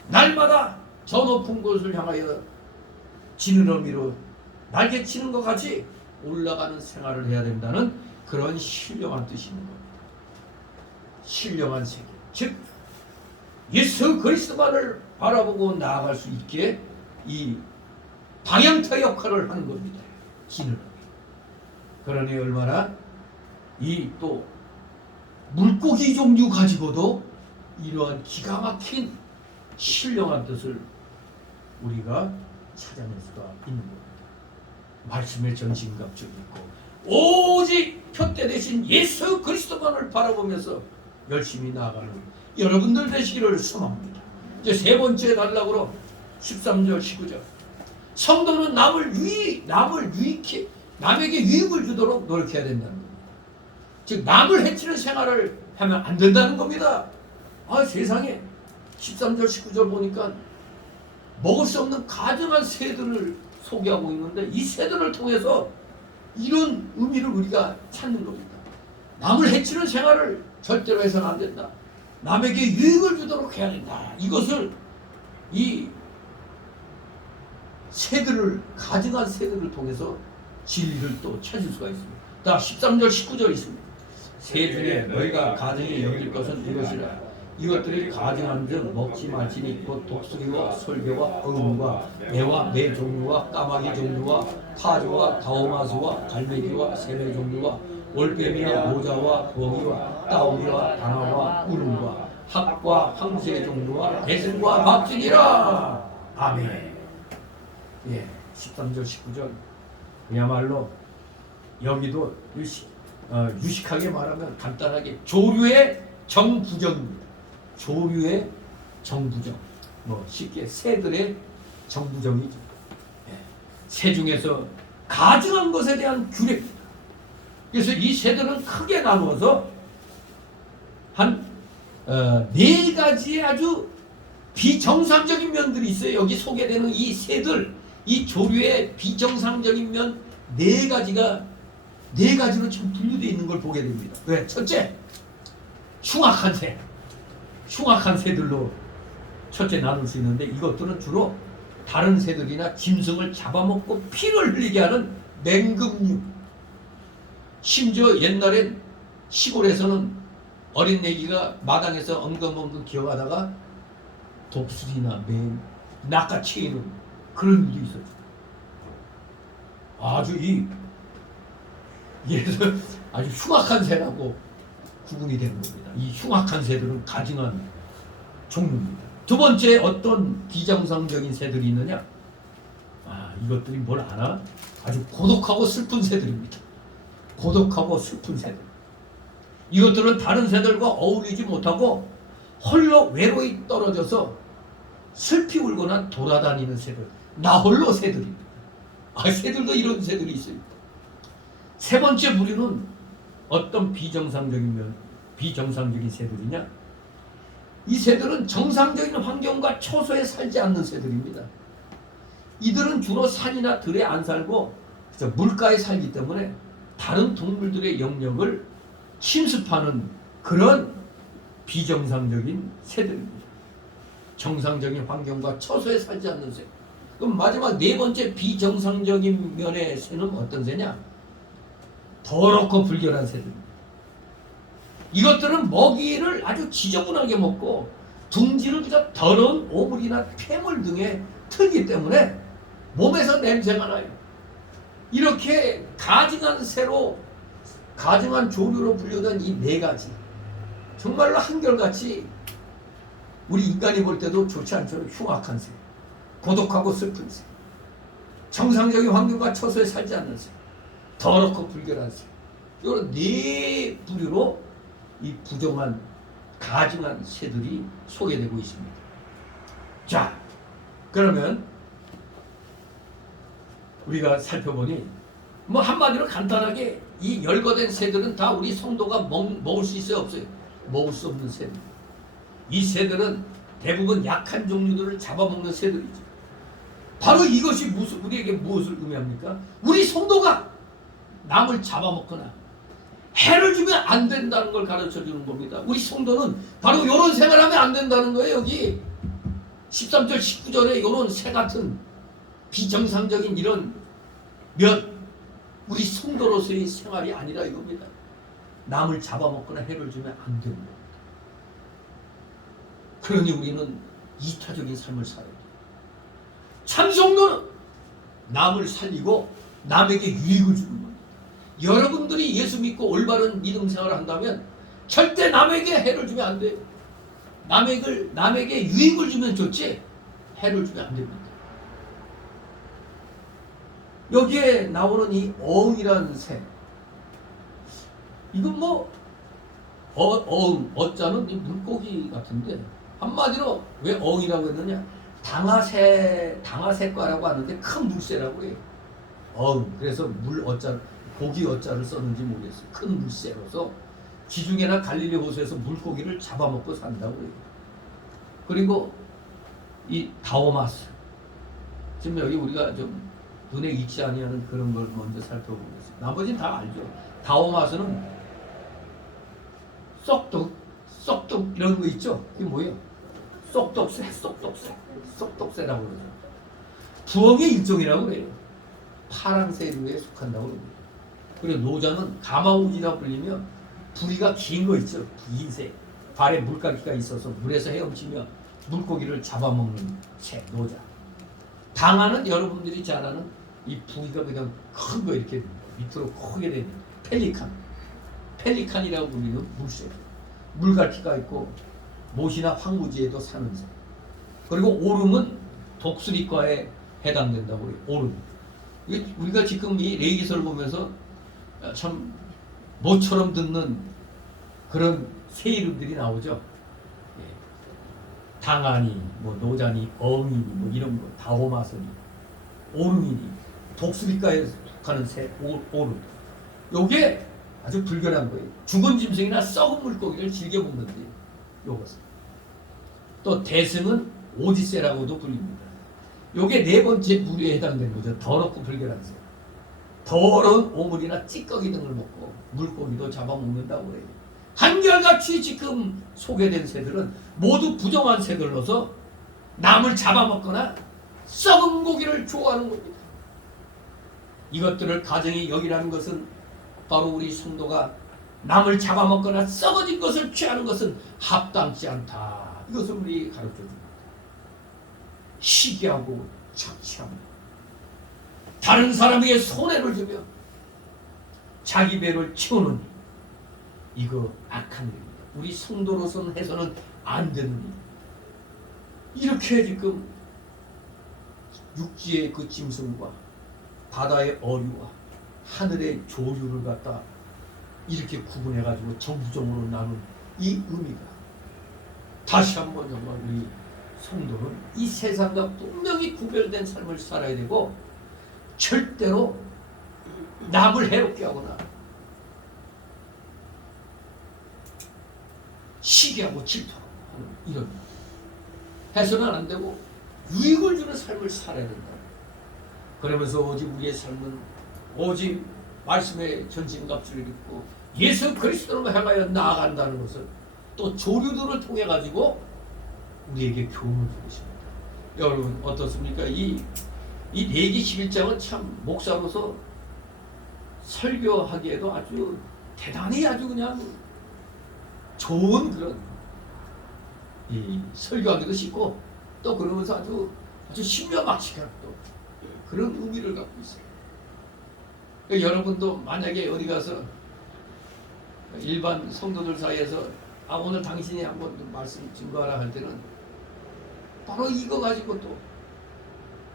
날마다 저 높은 곳을 향하여 지느러미로 날개치는 것 같이 올라가는 생활을 해야 된다는 그런 신령한 뜻이 있는 겁니다. 신령한 세계, 즉 예수 그리스도만을 바라보고 나아갈 수 있게 이 방향타 역할을 하는 겁니다. 지느러미. 그러니 얼마나 이 또 물고기 종류 가지고도 이러한 기가 막힌 신령한 뜻을 우리가 찾아낼 수가 있는 겁니다. 말씀의 전신갑주를 입고 오직 표대 대신 예수 그리스도만을 바라보면서 열심히 나아가는 여러분들 되시기를 소망합니다. 이제 세 번째 단락으로 13절 19절 성도는 남에게 유익을 주도록 노력해야 된다는 겁니다. 즉 남을 해치는 생활을 하면 안 된다는 겁니다. 세상에 13절 19절 보니까 먹을 수 없는 가증한 새들을 소개하고 있는데 이 새들을 통해서 이런 의미를 우리가 찾는 겁니다. 남을 해치는 생활을 절대로 해서는 안 된다. 남에게 유익을 주도록 해야 된다. 이것을 이 새들을, 가증한 새들을 통해서 진리를 또 찾을 수가 있습니다. 자, 13절 19절 있습니다. 새 중에 너희가 가증히 여길 것은 이것이라. 이것들이 가증한즉 먹지 말지니 곧 독수리와 설교와 어음과 매와 매 종류와 까마귀 종류와 타조와 다오마수와 갈매기와 새매 종류와 올빼미와 모자와 거기와 따오미와 다나와 우릉과 학과 황새 종류와 대승과 박진이라. 아멘. 13절 19절 그야말로 여기도 유식하게 말하면 간단하게 조류의 정부정입니다. 조류의 정부정, 쉽게 새들의 정부정이죠. 새 중에서 가증한 것에 대한 규례입니다. 그래서 이 새들은 크게 나누어서 한 4가지의 아주 비정상적인 면들이 있어요. 여기 소개되는 이 새들, 이 조류의 비정상적인 면 4가지로 좀 분류되어 있는 걸 보게 됩니다. 왜? 첫째, 흉악한 새. 흉악한 새들로 첫째 나눌 수 있는데 이것들은 주로 다른 새들이나 짐승을 잡아먹고 피를 흘리게 하는 맹금류. 심지어 옛날엔 시골에서는 어린 애기가 마당에서 엉금엉금 기어가다가 독수리나 매 낚아채이는 그런 일도 있었죠. 아주 흉악한 새라고 구분이 된 겁니다. 이 흉악한 새들은 가증한 종류입니다. 두 번째, 어떤 비정상적인 새들이 있느냐? 이것들이 뭘 아나? 아주 고독하고 슬픈 새들입니다. 고독하고 슬픈 새들. 이것들은 다른 새들과 어울리지 못하고 홀로 외로이 떨어져서 슬피 울거나 돌아다니는 새들, 나홀로 새들입니다. 새들도 이런 새들이 있어요. 세 번째 부류는 어떤 비정상적인 새들이냐? 이 새들은 정상적인 환경과 초소에 살지 않는 새들입니다. 이들은 주로 산이나 들에 안 살고 물가에 살기 때문에 다른 동물들의 영역을 침습하는 그런 비정상적인 새들입니다. 정상적인 환경과 처소에 살지 않는 새. 그럼 마지막 네 번째 비정상적인 면의 새는 어떤 새냐? 더럽고 불결한 새들입니다. 이것들은 먹이를 아주 지저분하게 먹고 둥지를 더러운 오물이나 폐물 등에 틀기 때문에 몸에서 냄새가 나요. 이렇게 가증한 새로, 가증한 조류로 분류된 이 네 가지, 정말로 한결같이 우리 인간이 볼 때도 좋지 않죠. 흉악한 새, 고독하고 슬픈 새, 정상적인 환경과 처소에 살지 않는 새, 더럽고 불결한 새, 이런 네 부류로 이 부정한, 가증한 새들이 소개되고 있습니다. 자, 그러면 우리가 살펴보니 한마디로 간단하게 이 열거된 새들은 다 우리 성도가 먹을 수 있어요, 없어요? 먹을 수 없는 새들. 이 새들은 대부분 약한 종류들을 잡아먹는 새들이죠. 바로 이것이 우리에게 무엇을 의미합니까? 우리 성도가 남을 잡아먹거나 해를 주면 안 된다는 걸 가르쳐 주는 겁니다. 우리 성도는 바로 이런 생활하면 안 된다는 거예요. 여기 13절 19절에 이런 새 같은 비정상적인 이런 우리 성도로서의 생활이 아니라 이겁니다. 남을 잡아먹거나 해를 주면 안 되는 겁니다. 그러니 우리는 이타적인 삶을 살아야 돼요. 참 성도는 남을 살리고 남에게 유익을 주는 겁니다. 여러분들이 예수 믿고 올바른 믿음 생활을 한다면 절대 남에게 해를 주면 안 돼요. 남에게 유익을 주면 좋지 해를 주면 안 됩니다. 여기에 나오는 이 어흥이라는 새, 이건 어자는 물고기 같은데 한마디로 왜 어흥이라고 했느냐? 당하새과라고 하는데 큰 물새라고 해요. 어흥. 그래서 고기 어자를 썼는지 모르겠어요. 큰 물새로서 지중해나 갈릴리 호수에서 물고기를 잡아먹고 산다고 해요. 그리고 이 다오마스, 지금 여기 우리가 좀 눈에 익지 아니하는 그런 걸 먼저 살펴보겠습니다. 나머지는 다 알죠. 다오마스는 쏙독 이런 거 있죠. 그게 뭐예요? 쏙독새라고 그러죠. 부엉의 일종이라고 그래요. 파랑새류에 속한다고 그럽니다. 그리고 노자는 가마우지라고 불리며 부리가 긴 거 있죠. 긴 새. 발에 물가기가 있어서 물에서 헤엄치며 물고기를 잡아먹는 새, 노자. 당하는 여러분들이 잘 아는 이 부리가 그냥 큰 거 이렇게 밑으로 크게 되는 펠리칸이라고 불리는 물새. 물갈퀴가 있고 못이나 황무지에도 사는 새. 그리고 오름은 독수리과에 해당된다고 해요. 오름. 우리가 지금 이 레이기서를 보면서 참 모처럼 듣는 그런 새 이름들이 나오죠. 당하니, 노자니, 어흥이니, 이런 거, 다호마선이, 오름이니, 독수리과에 속하는 새, 오름. 요게 아주 불결한 거예요. 죽은 짐승이나 썩은 물고기를 즐겨 먹는데, 요것은. 또 대승은 오지새라고도 불립니다. 요게 네 번째 부류에 해당되는 거죠. 더럽고 불결한 새. 더러운 오물이나 찌꺼기 등을 먹고 물고기도 잡아먹는다고 해요. 한결같이 지금 소개된 새들은 모두 부정한 새들로서 남을 잡아먹거나 썩은 고기를 좋아하는 겁니다. 이것들을 가정의 역이라는 것은 바로 우리 성도가 남을 잡아먹거나 썩어진 것을 취하는 것은 합당치 않다. 이것을 우리 가르쳐줍니다. 시기하고 착취하고 다른 사람에게 손해를 주며 자기 배를 채우는 이거 악한 일입니다. 우리 성도로서는 해서는 안 되는 일. 이렇게 지금 육지의 그 짐승과 바다의 어류와 하늘의 조류를 갖다 이렇게 구분해가지고 정부정으로 나눈 이 의미가 다시 한번 정말 우리 성도는 이 세상과 분명히 구별된 삶을 살아야 되고 절대로 남을 해롭게 하거나 시기하고 질투하고 이런 해서는 안 되고 유익을 주는 삶을 살아야 된다. 그러면서 오직 우리의 삶은 오직 말씀의 전신갑주를 입고 예수 그리스도로 향하여 나아간다는 것을 또 조류들을 통해 가지고 우리에게 교훈을 주고 있습니다. 여러분 어떻습니까? 이 레기 11장은 참 목사로서 설교하기에도 아주 대단히 아주 그냥 좋은 그런 이 설교하기도 쉽고 또 그러면서 아주 신묘막측한 또 그런 의미를 갖고 있어요. 그러니까 여러분도 만약에 어디 가서 일반 성도들 사이에서 오늘 당신이 한번 좀 말씀 증거하라 할 때는 바로 이거 가지고 또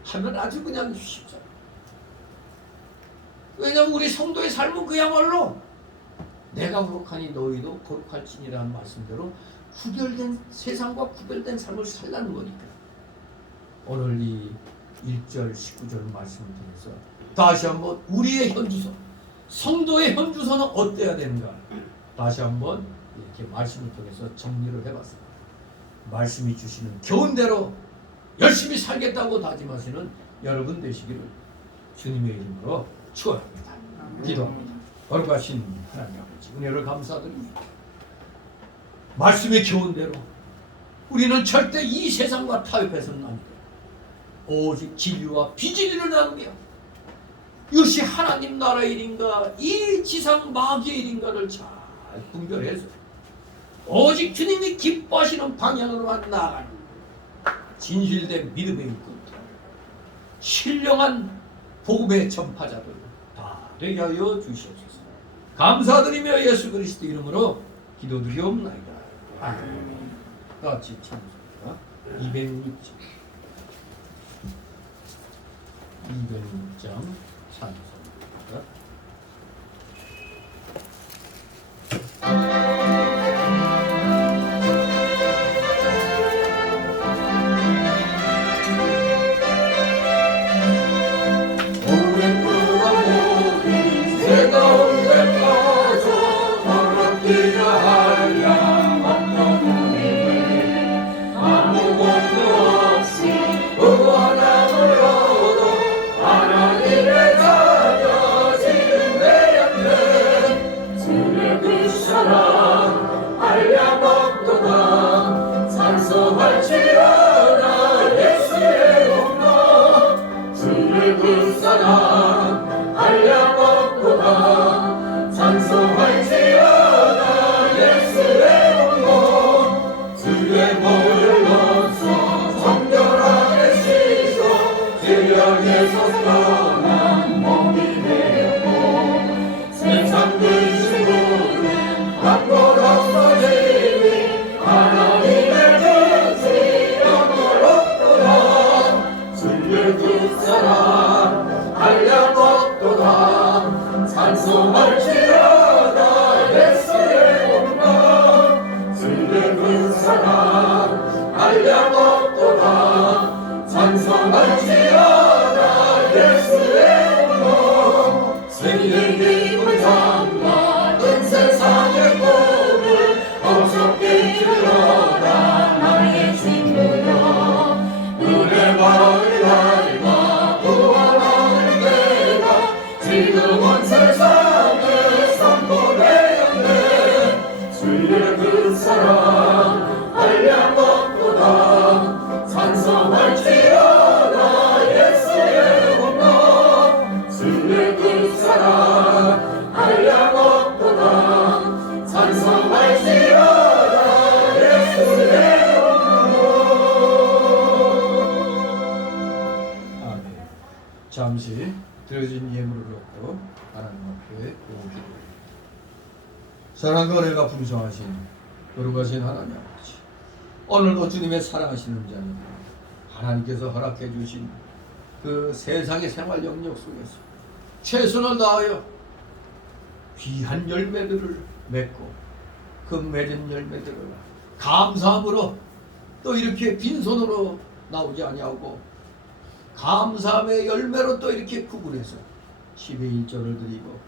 하면 아주 그냥 쉽죠. 왜냐하면 우리 성도의 삶은 그야말로 내가 거룩하니 너희도 거룩할지니라는 말씀대로 구별된 세상과 구별된 삶을 살라는 거니까 오늘 이 1절 19절 말씀을 통해서 다시 한번 우리의 현주소 성도의 현주소는 어때야 되는가 다시 한번 이렇게 말씀을 통해서 정리를 해봤습니다. 말씀이 주시는 교훈대로 열심히 살겠다고 다짐하시는 여러분 되시기를 주님의 이름으로 축원합니다. 기도합니다. 거룩하신 하나님 아버지 은혜를 감사드립니다. 말씀의 교훈대로 우리는 절대 이 세상과 타협해서는 안 돼요. 오직 진리와 비진리를 나누며 이것이 하나님 나라의 일인가 이 지상 마귀의 일인가를 잘 분별해서 오직 주님이 기뻐하시는 방향으로만 나아가는 진실된 믿음의 일꾼들 신령한 복음의 전파자들 다 되게 하여 주시옵소서. 감사드리며 예수 그리스도 이름으로 기도드리옵나이다. 아멘. 같이 찬송가 206장 206장 찬송가 잠시 드려진 예물을 놓고 하나님 앞에 오기를. 사랑과 은혜가 풍성하신 거룩하신 하나님 아버지, 오늘도 주님의 사랑하시는 자는 하나님께서 허락해 주신 그 세상의 생활 영역 속에서 최선을 다하여 귀한 열매들을 맺고 그 맺은 열매들을 감사함으로 또 이렇게 빈손으로 나오지 아니하고 감사함의 열매로 또 이렇게 구분해서 10의 1조를 드리고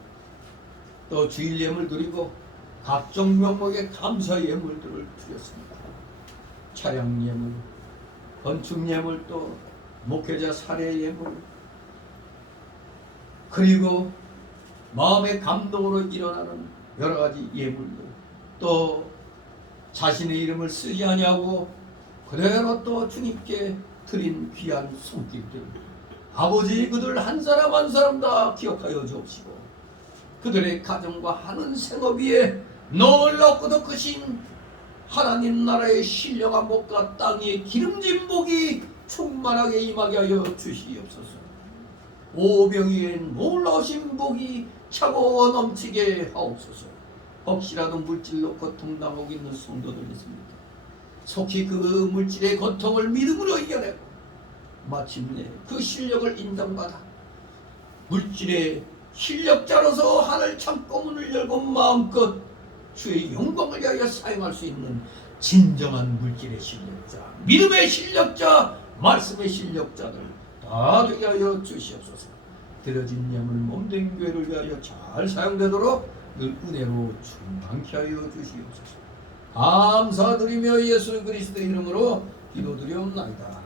또 주일 예물 드리고 각종 명목의 감사 예물들을 드렸습니다. 차량 예물, 건축 예물, 또 목회자 사례 예물, 그리고 마음의 감동으로 일어나는 여러 가지 예물들, 또 자신의 이름을 쓰지 아니하고 그대로 또 주님께 드린 귀한 손길들, 아버지 그들 한 사람 한 사람 다 기억하여 주옵시고 그들의 가정과 하는 생업 위에 놀랍고도 크신 하나님 나라의 신령한 복과 땅의 기름진 복이 충만하게 임하게 하여 주시옵소서. 오병이엔 놀라우신 복이 차고 넘치게 하옵소서. 혹시라도 물질로 고통당하고 있는 성도들 있습니다. 속히 그 물질의 고통을 믿음으로 이겨내고 마침내 그 실력을 인정받아 물질의 실력자로서 하늘 창고문을 열고 마음껏 주의 영광을 위하여 사용할 수 있는 진정한 물질의 실력자, 믿음의 실력자, 말씀의 실력자들 다 되게 하여 주시옵소서. 드려진 예물 몸된 교회를 위하여 잘 사용되도록 늘 은혜로 충만케 하여 주시옵소서. 감사드리며 예수 그리스도의 이름으로 기도드리옵나이다.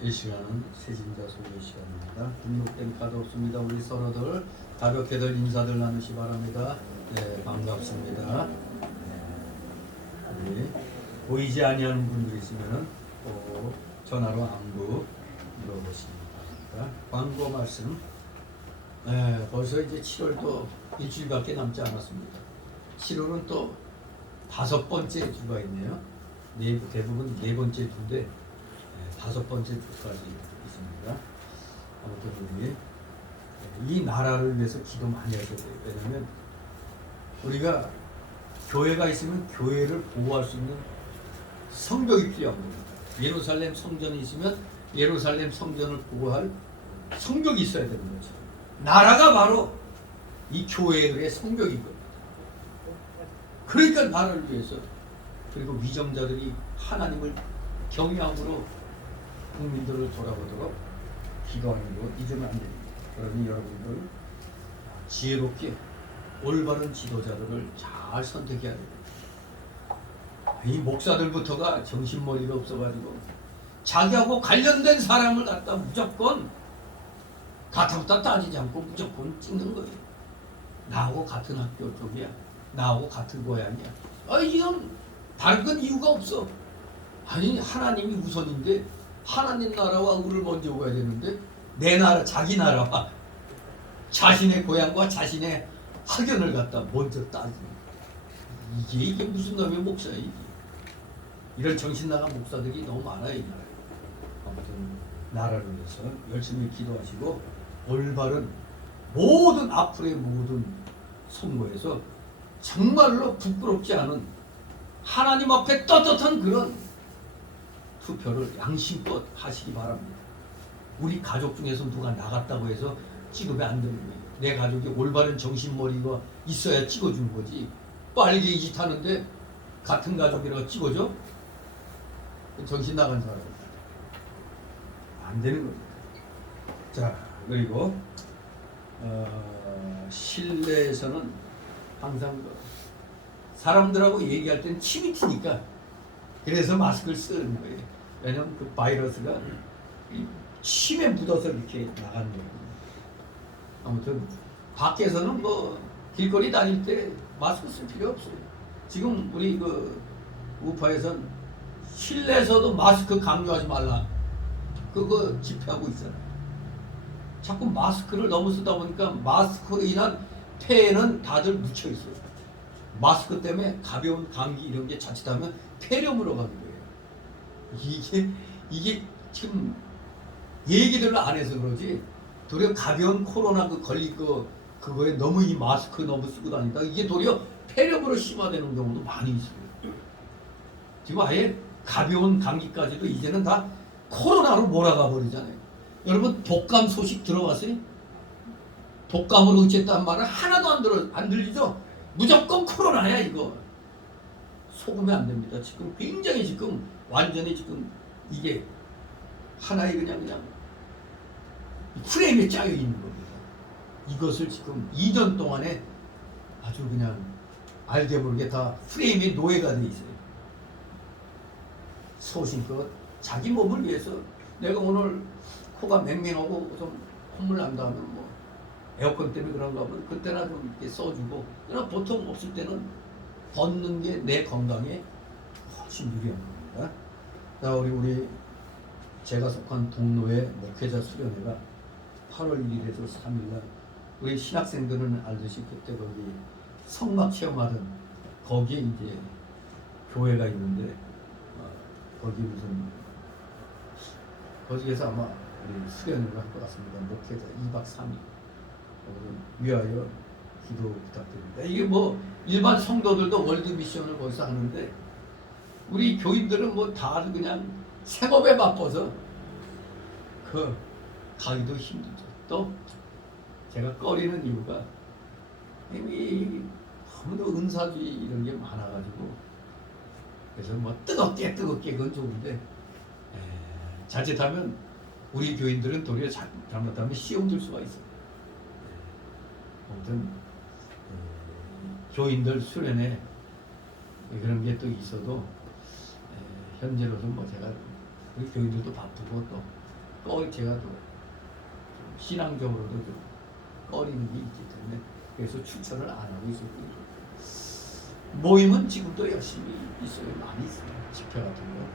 이 시간은 세진자 소개 시간입니다. 등록된 카드 없습니다. 우리 서로들 가볍게들 인사들 나누시 바랍니다. 네, 반갑습니다. 우리 보이지 아니하는 분들 있으면 꼭 전화로 안부 물어보시기 바랍니다. 광고 말씀. 벌써 이제 7월도 일주일밖에 남지 않았습니다. 7월은 또 5번째 주가 있네요. 대부분 4번째 주인데 5번째 주까지 있습니다. 아무튼 우리 이 나라를 위해서 기도 많이 하셔야 돼요. 왜냐하면 우리가 교회가 있으면 교회를 보호할 수 있는 성벽이 필요한 겁니다. 예루살렘 성전이 있으면 예루살렘 성전을 보호할 성벽이 있어야 되는 거죠. 나라가 바로 이 교회의 성벽인 겁니다. 그러니까 나라를 위해서, 그리고 위정자들이 하나님을 경외함으로 국민들을 돌아보도록 기도하는 거 잊으면 안 됩니다. 그러니 여러분들 지혜롭게 올바른 지도자들을 잘 선택해야 됩니다. 이 목사들부터가 정신머리가 없어가지고 자기하고 관련된 사람을 갖다 무조건 가타부터 따지지 않고 무조건 찍는 거예요. 나하고 같은 학교 쪽이야, 나하고 같은 고향이야. 이건 다른 이유가 없어. 아니, 하나님이 우선인데 하나님 나라와 의를 먼저 보아야 되는데 내 나라, 자기 나라와 자신의 고향과 자신의 학연을 갖다 먼저 따지는, 이게 무슨 놈의 목사야 이게. 이런 정신 나간 목사들이 너무 많아요 이 나라에. 아무튼 나라를 위해서 열심히 기도하시고 올바른 모든 앞으로의 모든 선거에서 정말로 부끄럽지 않은 하나님 앞에 떳떳한 그런 투표를 양심껏 하시기 바랍니다. 우리 가족 중에서 누가 나갔다고 해서 찍으면 안 되는 거예요. 내 가족이 올바른 정신머리가 있어야 찍어주는 거지. 빨개 이 짓 하는데 같은 가족이라고 찍어줘? 정신 나간 사람. 안 되는 겁니다. 자, 그리고 실내에서는 항상 사람들하고 얘기할 땐 침이 튀니까 그래서 마스크를 쓰는 거예요. 왜냐면 그 바이러스가 침에 묻어서 이렇게 나가는 거예요. 아무튼 밖에서는 뭐 길거리 다닐 때 마스크 쓸 필요 없어요. 지금 우리 그 우파에선 실내에서도 마스크 강요하지 말라 그거 집회하고 있잖아요. 자꾸 마스크를 너무 쓰다 보니까 마스크로 인한 폐에는 다들 묻혀 있어요. 마스크 때문에 가벼운 감기 이런 게 자칫하면 폐렴으로 가는 거예요. 이게 지금 얘기들을 안 해서 그러지 도리어 가벼운 코로나 걸릴 그거에 너무 이 마스크 너무 쓰고 다니다 이게 도리어 폐렴으로 심화되는 경우도 많이 있어요. 지금 아예 가벼운 감기까지도 이제는 다 코로나로 몰아가 버리잖아요. 여러분 독감 소식 들어봤어요? 독감으로 어쨌다는 말은 하나도 안 들리죠? 무조건 코로나야 이거. 속으면 안 됩니다. 지금 굉장히 지금 완전히 지금 이게 하나의 그냥 프레임에 짜여 있는 겁니다. 이것을 지금 2년 동안에 아주 그냥 알게 모르게 다 프레임의 노예가 돼 있어요. 소신껏 자기 몸을 위해서 내가 오늘 코가 맹맹하고 좀 콧물 난다 하면 뭐 에어컨 때문에 그런가 하면 그때나 좀 이렇게 써주고 그러나 보통 없을 때는 벗는 게 내 건강에 훨씬 유리한 겁니다. 자, 우리 제가 속한 동로의 목회자 수련회가 8월 1일에서 3일날 우리 신학생들은 알듯이 그때 거기 성막 체험하던 거기에 이제 교회가 있는데 거기 무슨 거기에서 아마 우리 수련회가 할 것 같습니다. 목회자 2박 3일 위하여 기도 부탁드립니다. 이게 뭐 일반 성도들도 월드 미션을 거기서 하는데 우리 교인들은 뭐 다 그냥 생업에 바빠서 가기도 힘들죠. 또 제가 꺼리는 이유가 이미 너무도 은사주의 이런 게 많아가지고 그래서 뭐 뜨겁게 그건 좋은데 자칫하면 우리 교인들은 도리어 잘못하면 시험 들 수가 있어요. 아무튼 교인들 수련회 그런 게 또 있어도 현재로서 뭐 제가 우리 교인들도 바쁘고 또 제가 또 신앙적으로도 좀 꺼리는 게 있기 때문에 그래서 추천을 안 하고 있었고 모임은 지금도 열심히 있어요. 많이 있어요. 집회 같은 거.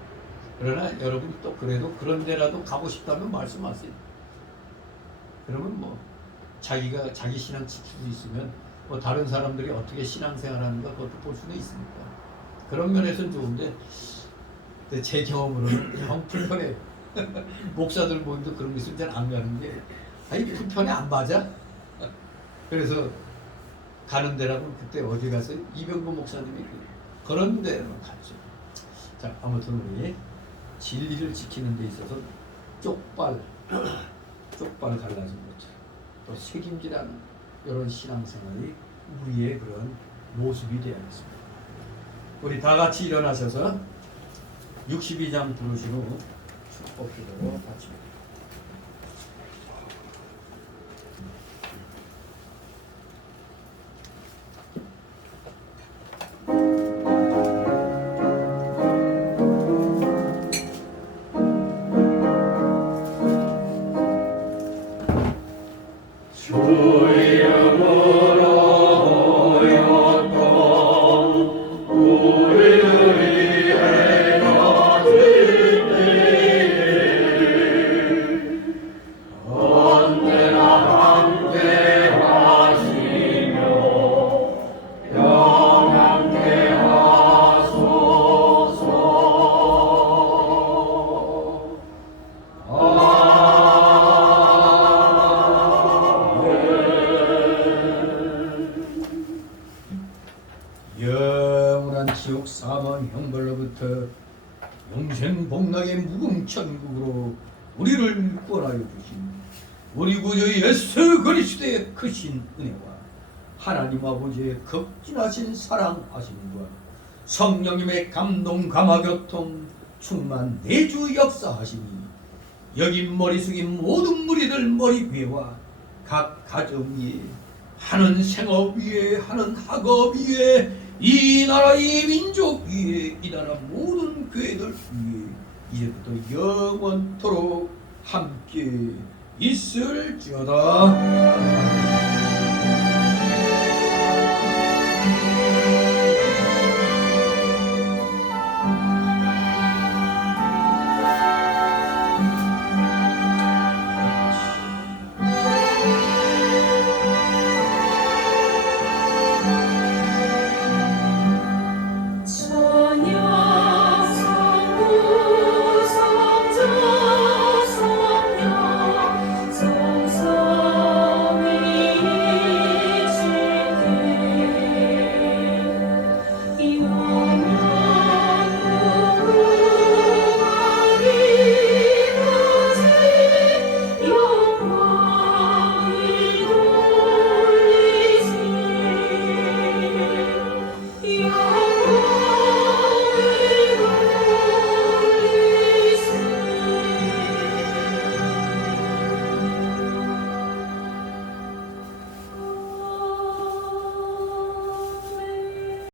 그러나 여러분이 또 그래도 그런 데라도 가고 싶다면 말씀하세요. 그러면 뭐 자기가 자기 신앙 지킬 수 있으면 뭐 다른 사람들이 어떻게 신앙생활하는가 그것도 볼 수는 있으니까 그런 면에서는 좋은데 제 경험으로는 영 불편해요. 목사들 모임도 그런 게 있으면 잘 안 가는 게 아니 불편해 안 맞아? 그래서 가는 데라고 그때 어디 가서 이병구 목사님이 그런 데로 갔죠. 자, 아무튼 우리 진리를 지키는 데 있어서 쪽발 갈라진 것처럼 또 책임지라는 이런 신앙생활이 우리의 그런 모습이 되어야겠습니다. 우리 다 같이 일어나셔서 62장 부르신 후 축복기도로 바칩니다. 영원한 지옥 사망 형벌로부터 영생 복락의 무궁천국으로 우리를 구원하여 주신 우리 구주 예수 그리스도의 크신 은혜와 하나님 아버지의 극진하신 사랑하심과 성령님의 감동 감화교통 충만 내주 역사하심이 여긴 머리 숙인 모든 무리들 머리 위에와 각 가정 위에 하는 생업 위에 하는 학업 위에 이 나라의 민족 위에 이 나라 모든 교회들 위에 이제부터 영원토록 함께 있을지어다.